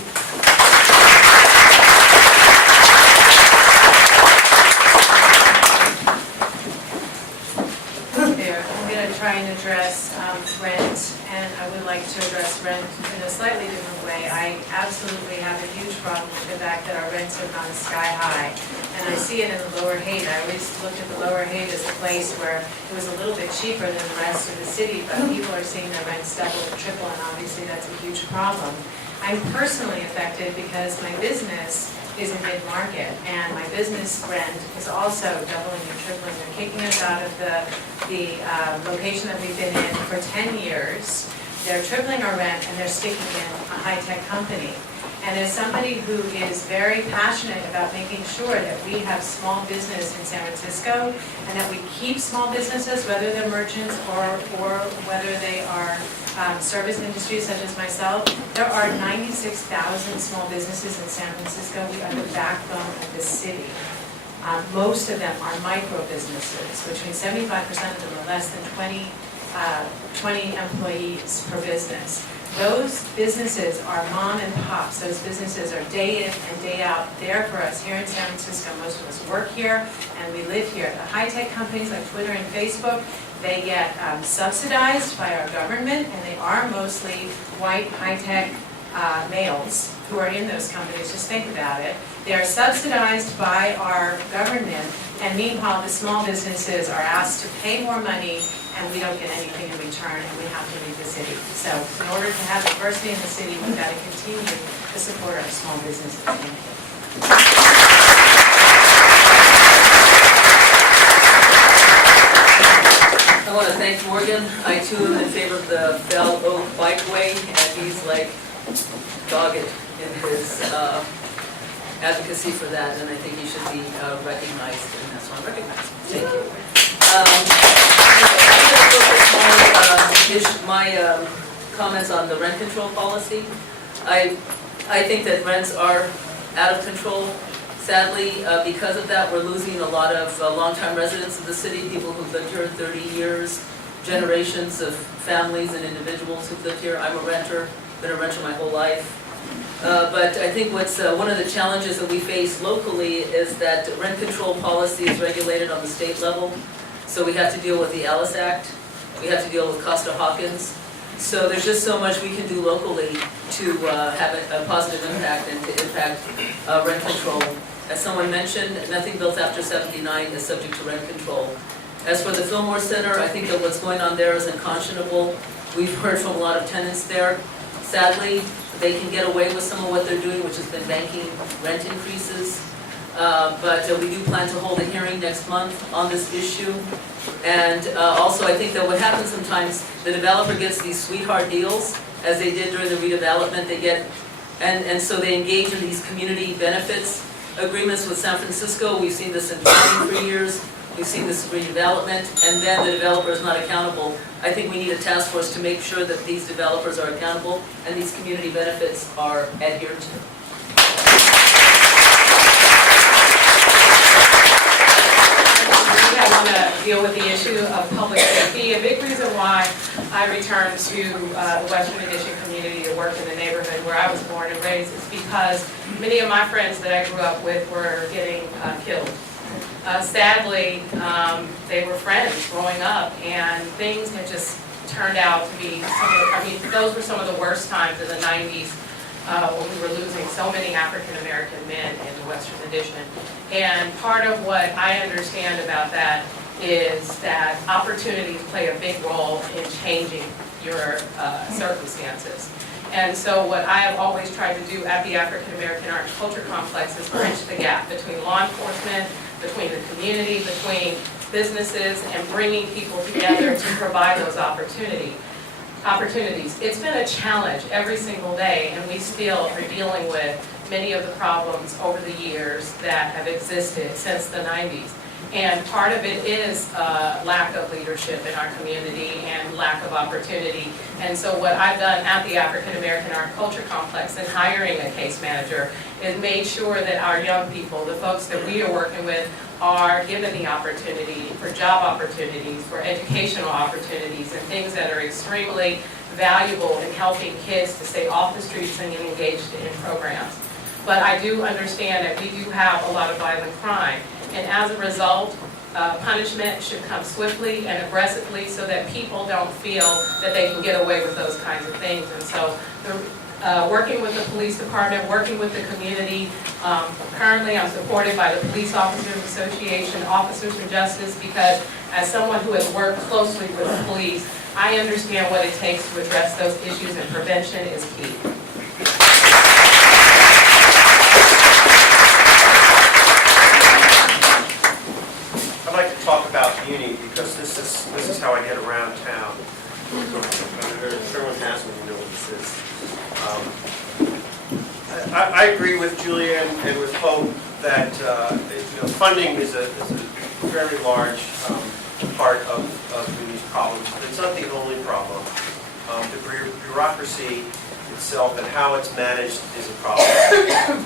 Try and address rent, and I would like to address rent in a slightly different way. I absolutely have a huge problem with the fact that our rents have gone sky high, and I see it in the Lower Haight. I always looked at the Lower Haight as a place where it was a little bit cheaper than the rest of the city, but people are seeing their rents double or triple, and obviously that's a huge problem. I'm personally affected because my business is in mid-market, and my business rent is also doubling and tripling. They're kicking us out of the location that we've been in for 10 years. They're tripling our rent, and they're sticking in a high-tech company. And as somebody who is very passionate about making sure that we have small business in San Francisco, and that we keep small businesses, whether they're merchants or whether they are service industries such as myself, there are 96,000 small businesses in San Francisco. We are the backbone of the city. Most of them are micro businesses. Between 75% of them are less than 20 employees per business. Those businesses are mom and pops. Those businesses are day in and day out there for us here in San Francisco. Most of us work here and we live here. The high-tech companies like Twitter and Facebook, they get subsidized by our government, and they are mostly white high-tech males who are in those companies. Just think about it. They are subsidized by our government, and meanwhile the small businesses are asked to pay more money, and we don't get anything in return, and we have to leave the city. So in order to have diversity in the city, we've got to continue to support our small businesses. I want to thank Morgan. I too am in favor of the Bell Oak Bikeway, and he's like dogged in his advocacy for that, and I think he should be recognized, and that's why I'm recognized. Thank you. My comments on the rent control policy. I think that rents are out of control. Sadly, because of that, we're losing a lot of longtime residents of the city, people who've lived here 30 years, generations of families and individuals who've lived here. I'm a renter, been a renter my whole life. But I think what's one of the challenges that we face locally is that rent control policy is regulated on the state level. So we have to deal with the Alice Act, we have to deal with Costa-Hawkins. So there's just so much we can do locally to have a positive impact and to impact rent control. As someone mentioned, nothing built after '79 is subject to rent control. As for the Fillmore Center, I think that what's going on there is unconscionable. We've heard from a lot of tenants there. Sadly, they can get away with some of what they're doing, which has been banking rent increases. But we do plan to hold a hearing next month on this issue. And also I think that what happens sometimes, the developer gets these sweetheart deals, as they did during the redevelopment. They get, and so they engage in these community benefits agreements with San Francisco. We've seen this in planning for years. We've seen this in redevelopment, and then the developer is not accountable. I think we need a task force to make sure that these developers are accountable and these community benefits are adhered to. I want to deal with the issue of public safety. A big reason why I returned to the Western Addition community to work in the neighborhood where I was born and raised is because many of my friends that I grew up with were getting killed. Sadly, they were friends growing up, and things have just turned out to be those were some of the worst times in the 90s when we were losing so many African American men in the Western Addition. And part of what I understand about that is that opportunities play a big role in changing your circumstances. And so what I have always tried to do at the African American Art and Culture Complex is bridge the gap between law enforcement, between the community, between businesses, and bringing people together to provide those opportunities. It's been a challenge every single day, and we still are dealing with many of the problems over the years that have existed since the 90s. And part of it is lack of leadership in our community and lack of opportunity. And so what I've done at the African American Art and Culture Complex in hiring a case manager is made sure that our young people, the folks that we are working with, are given the opportunity for job opportunities, for educational opportunities, and things that are extremely valuable in helping kids to stay off the streets and get engaged in programs. But I do understand that we do have a lot of violent crime. And as a result, punishment should come swiftly and aggressively so that people don't feel that they can get away with those kinds of things. And so working with the police department, working with the community, currently I'm supported by the Police Officers Association, Officers for Justice, because as someone who has worked closely with the police, I understand what it takes to address those issues, and prevention is key. because this is how I get around town. Everyone has one, you know what this is. I agree with Julian and with Hope that funding is a very large part of these problems, but it's not the only problem. The bureaucracy itself and how it's managed is a problem.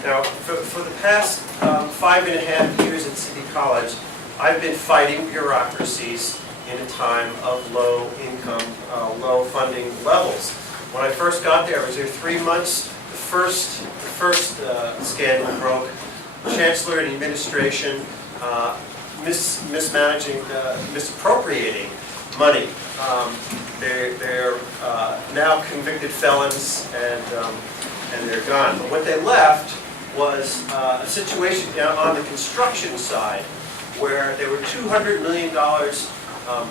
Now, for the past 5.5 years at City College, I've been fighting bureaucracies in a time of low income, low funding levels. When I first got there, I was there 3 months. The first scandal broke. Chancellor and administration mismanaging, misappropriating money. They're now convicted felons and they're gone. But what they left was a situation on the construction side where they were $200 million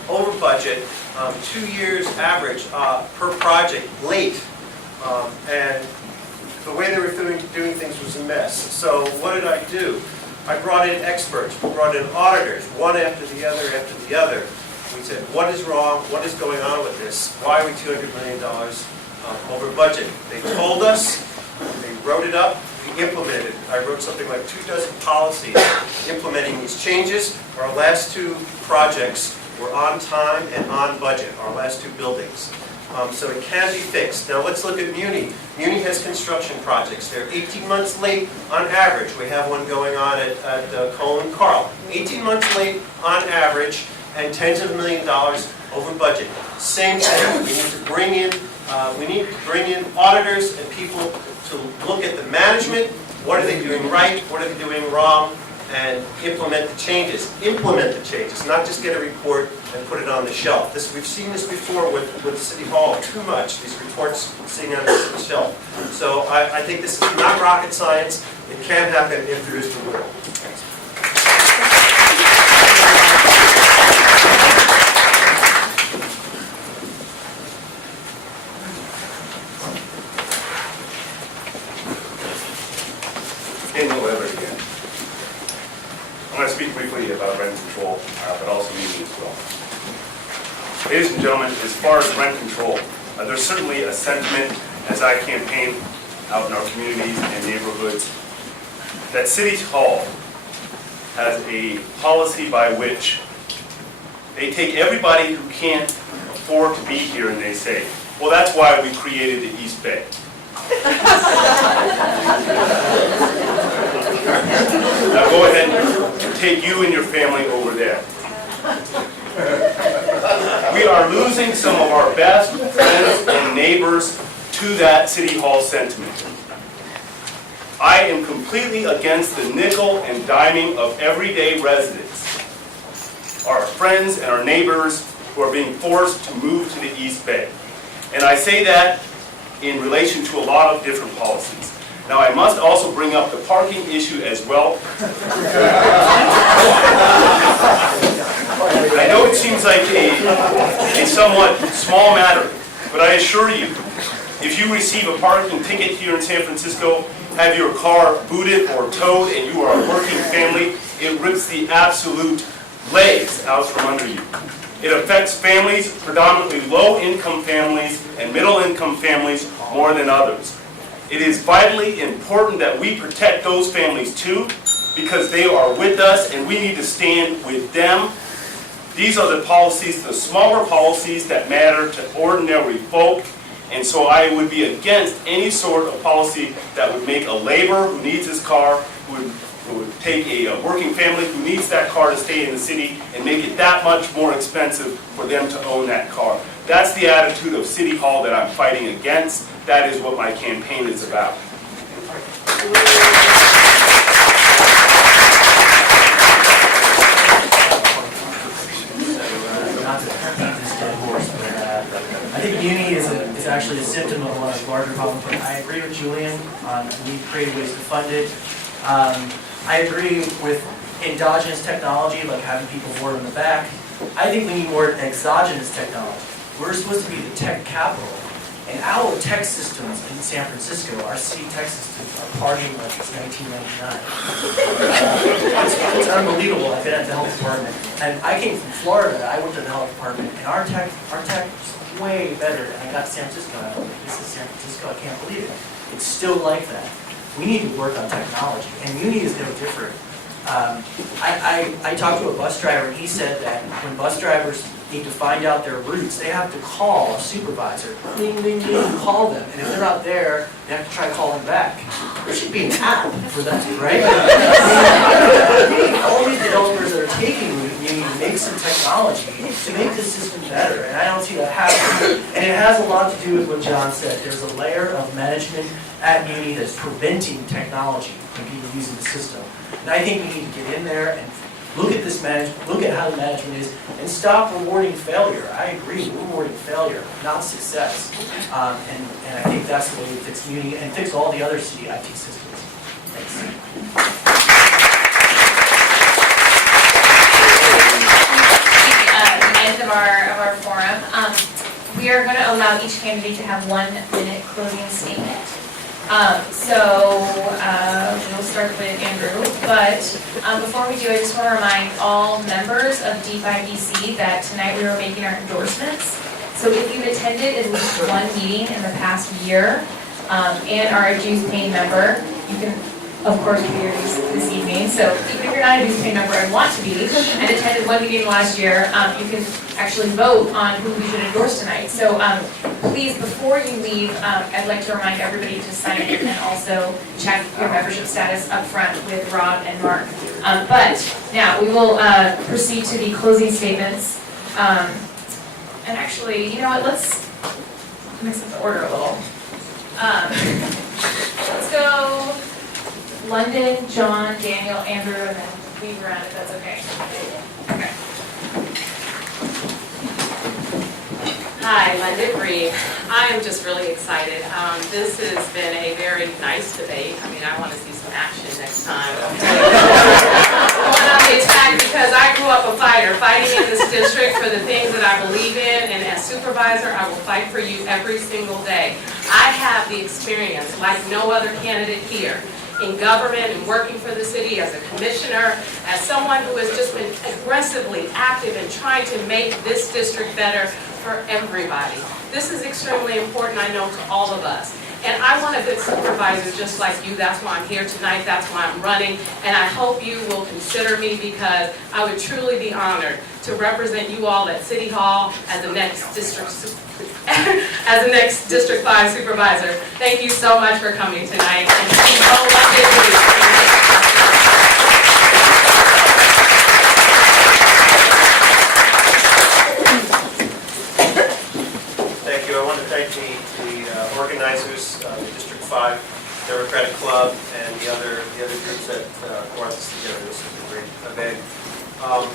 over budget, 2 years average per project late, and the way they were doing things was a mess. So what did I do? I brought in experts, we brought in auditors, one after the other after the other. We said, what is wrong? What is going on with this? Why are we $200 million over budget? They told us, they wrote it up, we implemented it. I wrote something like 24 policies implementing these changes. Our last 2 projects were on time and on budget, our last 2 buildings. So it can be fixed. Now let's look at Muni. Muni has construction projects. They're 18 months late on average. We have one going on at Cole and Carl. 18 months late on average and tens of $1 million over budget. Same thing. We need to bring in auditors and people to look at the management. What are they doing right? What are they doing wrong? And implement the changes. Implement the changes, not just get a report and put it on the shelf. We've seen this before with City Hall too much, these reports sitting on the shelf. So I think this is not rocket science. It can happen if there is the will. Thanks. Everett again. I'm going to speak briefly about rent control, but also meeting as well. Ladies and gentlemen, as far as rent control, there's certainly a sentiment as I campaign out in our communities and neighborhoods that City Hall has a policy by which they take everybody who can't afford to be here and they say, well, that's why we created the East Bay. Now go ahead and take you and your family over there. We are losing some of our best friends and neighbors to that City Hall sentiment. I am completely against the nickel and diming of everyday residents, our friends and our neighbors who are being forced to move to the East Bay. And I say that in relation to a lot of different policies. Now, I must also bring up the parking issue as well. I know it seems like a somewhat small matter, but I assure you, if you receive a parking ticket here in San Francisco, have your car booted or towed, and you are a working family, it rips the absolute legs out from under you. It affects families, predominantly low-income families and middle-income families more than others. It is vitally important that we protect those families too, because they are with us and we need to stand with them. These are the policies, the smaller policies that matter to ordinary folk, and so I would be against any sort of policy that would make a laborer who needs his car, who would take a working family who needs that car to stay in the city and make it that much more expensive for them to own that car. That's the attitude of City Hall that I'm fighting against. That is what my campaign is about. I think Muni is actually a symptom of a lot of larger problems, but I agree with Julian on we need creative ways to fund it. I agree with endogenous technology, like having people board in the back. I think we need more exogenous technology. We're supposed to be the tech capital, And our tech systems in San Francisco, our city tech systems are partying like it's 1999. It's unbelievable. I've been at the health department. And I came from Florida, I went to the health department, and our tech is way better. And I got to San Francisco, and I was like, this is San Francisco, I can't believe it. It's still like that. We need to work on technology, and Muni is no different. I talked to a bus driver, and he said that when bus drivers need to find out their routes, they have to call a supervisor, ding, ding, ding, call them, and if they're not there, they have to try to call them back. There should be an app for that, right? All these developers that are taking Muni to make some technology to make the system better, and I don't see that happening. And it has a lot to do with what John said. There's a layer of management at Muni that's preventing technology from people using the system. And I think we need to get in there and look at this look at how the management is, and stop rewarding failure. I agree, we're rewarding failure, not success. And I think that's the way we fix Muni and fix all the other city IT systems. Thanks. The end of our forum. We are going to allow each candidate to have 1 minute closing statement. We'll start with Andrew, but before we do, I just want to remind all members of D5DC that tonight we were making our endorsements. So if you've attended at least 1 meeting in the past year and are a dues paying member, you can, of course, pay your dues this evening. So even if you're not a dues paying member and want to be and attended 1 meeting last year, you can actually vote on who we should endorse tonight. So please, before you leave, I'd like to remind everybody to sign in and also check your membership status up front with Rob and Mark. But now we will proceed to the closing statements. And actually, you know what, let's mix up the order a little. Let's go London, John, Daniel, Andrew, and then weave around if that's okay. Okay. Hi, London Bree. I am just really excited. This has been a very nice debate. I mean, I want to see some action next time. Going on the attack because I grew up a fighter, fighting in this district for the things that I believe in, and as supervisor, I will fight for you every single day. I have the experience like no other candidate here in government and working for the city as a commissioner, as someone who has just been aggressively active in trying to make this district better for everybody. This is extremely important, I know, to all of us. And I want a good supervisor just like you. That's why I'm here tonight. That's why I'm running. And I hope you will consider me because I would truly be honored to represent you all at City Hall as the next District 5 supervisor. Thank you so much for coming tonight. Thank you. I want to thank the organizers, the District 5 Democratic Club, and the other groups that brought this together. This is a great event.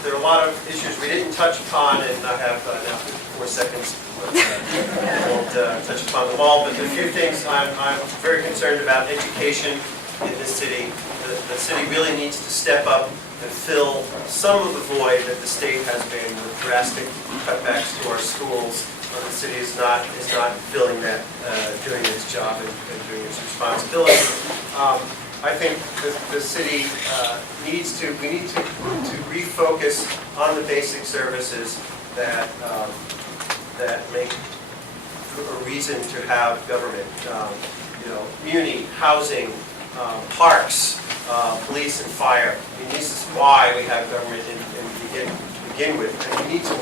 There are a lot of issues we didn't touch upon, and I have now 54 seconds, but I won't touch upon them all. But there are a few things I'm very concerned about. Education in this city. The city really needs to step up and fill some of the void that the state has been with drastic cutbacks to our schools. The city is not filling that, doing its job and doing its responsibility. I think the city we need to refocus on the basic services that make a reason to have government. Muni, housing, parks, police and fire. I mean, this is why we have government to begin with, and we need to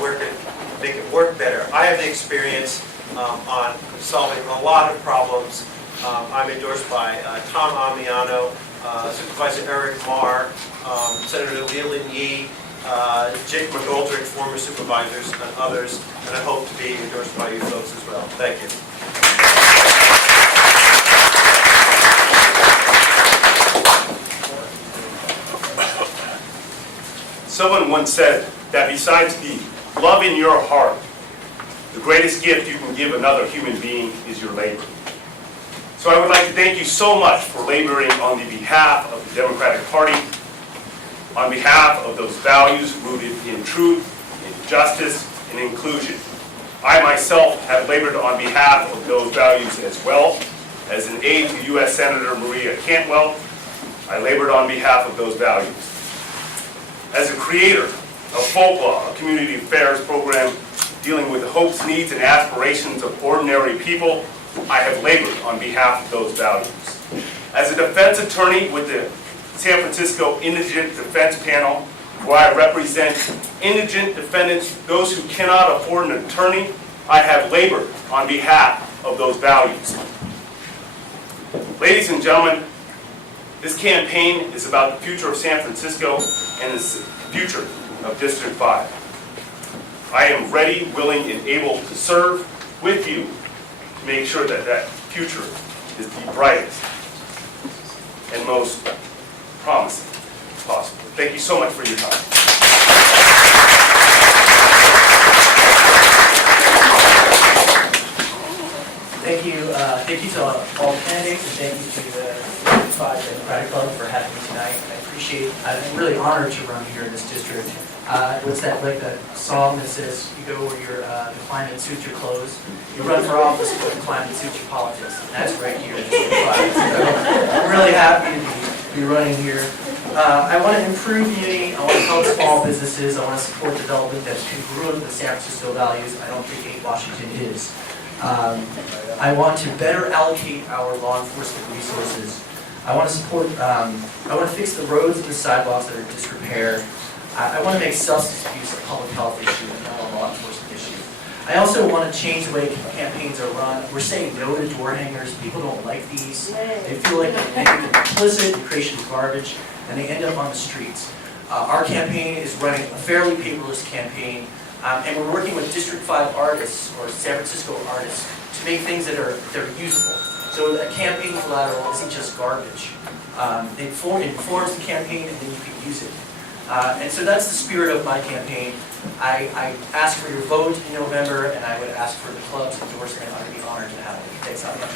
make it work better. I have the experience on solving a lot of problems. I'm endorsed by Tom Amiano, Supervisor Eric Marr, Senator Leland Yee, Jake McGoldrick, former supervisors, and others, and I hope to be endorsed by you folks as well. Thank you. Someone once said that besides the love in your heart, the greatest gift you can give another human being is your labor. So I would like to thank you so much for laboring on the behalf of the Democratic Party, on behalf of those values rooted in truth, in justice, and inclusion, I myself have labored on behalf of those values as well. As an aide to U.S. Senator Maria Cantwell, I labored on behalf of those values. As a creator of Folklaw, a community affairs program dealing with the hopes, needs, and aspirations of ordinary people, I have labored on behalf of those values. As a defense attorney with the San Francisco Indigent Defense Panel, where I represent indigent defendants, those who cannot afford an attorney, I have labored on behalf of those values. Ladies and gentlemen, this campaign is about the future of San Francisco and the future of District 5. I am ready, willing, and able to serve with you to make sure that that future is the brightest and most promising possible. Thank you so much for your time. Thank you to all the candidates, and thank you to the District 5 Democratic Club for having me tonight. I'm really honored to run here in this district. What's that, like that song that says, you go where the climate suits your clothes. You run for office where the climate suits your politics. And that's right here in District 5. So I'm really happy to be running here. I want to improve unity. I want to help small businesses. I want to support development that's congruent with the San Francisco values. I don't think 8 Washington is. I want to better allocate our law enforcement resources. I want to support, I want to fix the roads and the sidewalks that are in disrepair. I want to make substance abuse a public health issue and not a law enforcement issue. I also want to change the way campaigns are run. We're saying no to door hangers. People don't like these. They feel like they're complicit in the creation of garbage, and they end up on the streets. Our campaign is running a fairly paperless campaign, and we're working with District 5 artists or San Francisco artists to make things that are usable. So a campaign collateral isn't just garbage. It informs the campaign, and then you can use it. And so that's the spirit of my campaign. I ask for your vote in November, and I would ask for the club's endorsement. I would be honored to have it. Thanks so much.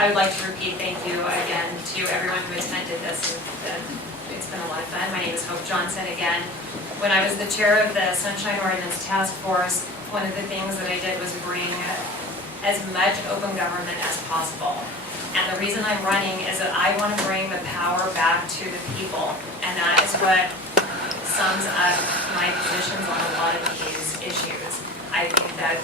I would like to repeat thank you again to everyone who attended this. It's been a lot of fun. My name is Hope Johnson again. When I was the chair of the Sunshine Ordinance Task Force, one of the things that I did was bring as much open government as possible. And the reason I'm running is that I want to bring the power back to the people. And that is what sums up my positions on a lot of these issues. I think that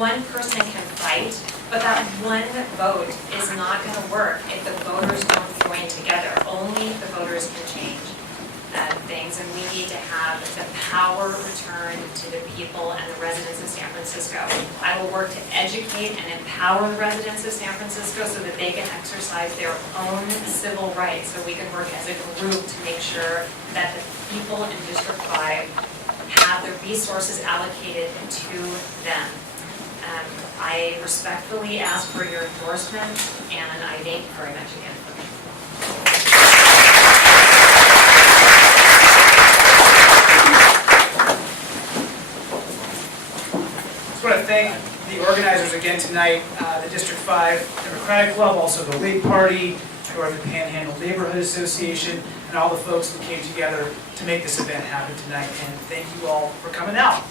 one person can fight, but that one vote is not going to work if the voters don't join together. Only the voters can change things, and we need to have the power returned to the people and the residents of San Francisco. I will work to educate and empower the residents of San Francisco so that they can exercise their own civil rights, so we can work as a group to make sure that the people in District 5 have the resources allocated to them. I respectfully ask for your endorsement, and I thank you very much again for me. I just want to thank the organizers again tonight, the District 5 Democratic Club, also the Whig Party, Northern Panhandle Neighborhood Association, and all the folks that came together to make this event happen tonight. And thank you all for coming out.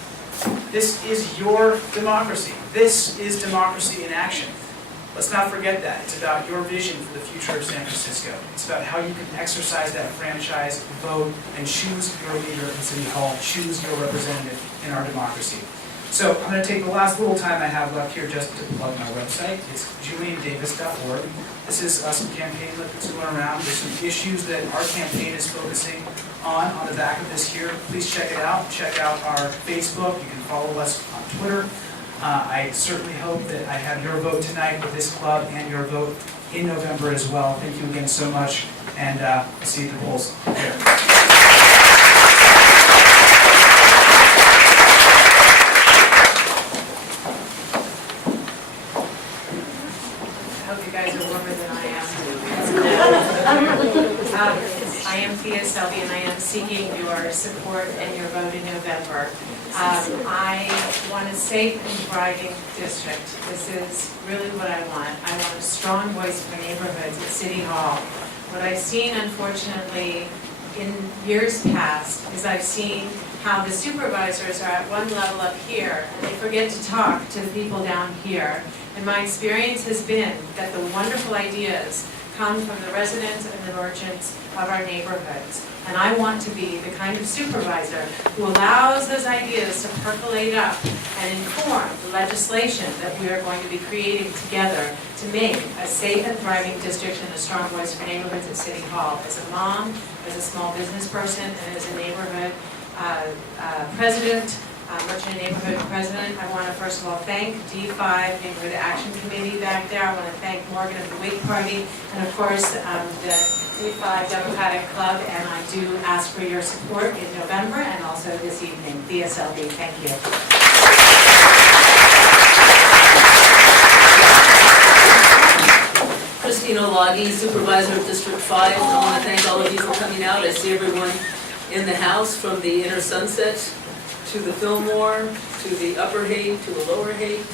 This is your democracy. This is democracy in action. Let's not forget that. It's about your vision for the future of San Francisco. It's about how you can exercise that franchise, vote, and choose your leader in City Hall, choose your representative in our democracy. So I'm going to take the last little time I have left here just to plug my website. It's juliandavis.org. This is some campaign that's going around. There's some issues that our campaign is focusing on the back of this here. Please check it out. Check out our Facebook. You can follow us on Twitter. I certainly hope that I have your vote tonight with this club and your vote in November as well. Thank you again so much, and see you at the polls. I am Thea Selby, and I am seeking your support support and your vote in November. I want a safe and thriving district. This is really what I want. I want a strong voice for neighborhoods at City Hall. What I've seen, unfortunately, in years past is I've seen how the supervisors are at one level up here and they forget to talk to the people down here. And my experience has been that the wonderful ideas come from the residents and the merchants of our neighborhoods. And I want to be the kind of supervisor who allows those ideas to percolate up and inform the legislation that we are going to be creating together to make a safe and thriving district and a strong voice for neighborhoods at City Hall. As a mom, as a small business person, and as a neighborhood president, merchant and neighborhood president, I want to first of all thank D5 Neighborhood Action Committee back there. I want to thank Morgan of the Whig Party, and of course the D5 Democratic Club. And I do ask for your support in November and also this evening. Thea Selby, thank you. Christina Olague, Supervisor of District 5. I want to thank all of you for coming out. I see everyone in the house from the Inner Sunset to the Fillmore, to the Upper Haight, to the Lower Haight.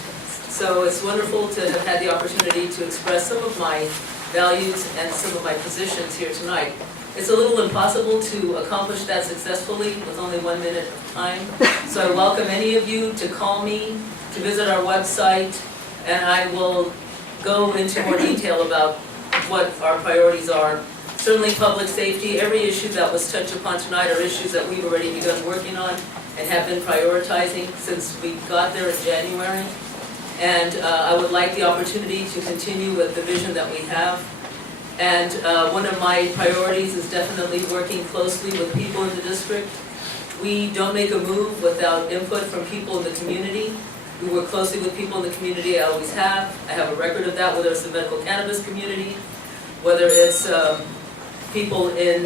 So it's wonderful to have had the opportunity to express some of my values and some of my positions here tonight. It's a little impossible to accomplish that successfully with only 1 minute of time. So I welcome any of you to call me, to visit our website, and I will go into more detail about what our priorities are. Certainly public safety, every issue that was touched upon tonight are issues that we've already begun working on and have been prioritizing since we got there in January. And I would like the opportunity to continue with the vision that we have. And one of my priorities is definitely working closely with people in the district. We don't make a move without input from people in the community. We work closely with people in the community, I always have. I have a record of that, whether it's the medical cannabis community, whether it's people in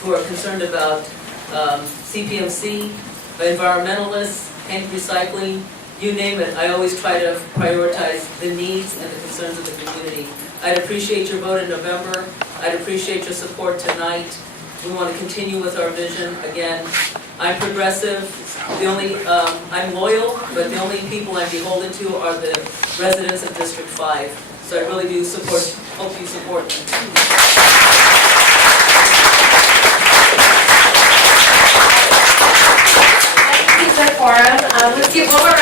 who are concerned about CPMC, environmentalists, tank recycling, you name it. I always try to prioritize the needs and the concerns of the community. I'd appreciate your vote in November. I'd appreciate your support tonight. We want to continue with our vision. Again, I'm progressive. I'm loyal, but the only people I'm beholden to are the residents of District 5. So I really do hope you support me. The forum. Let's give one more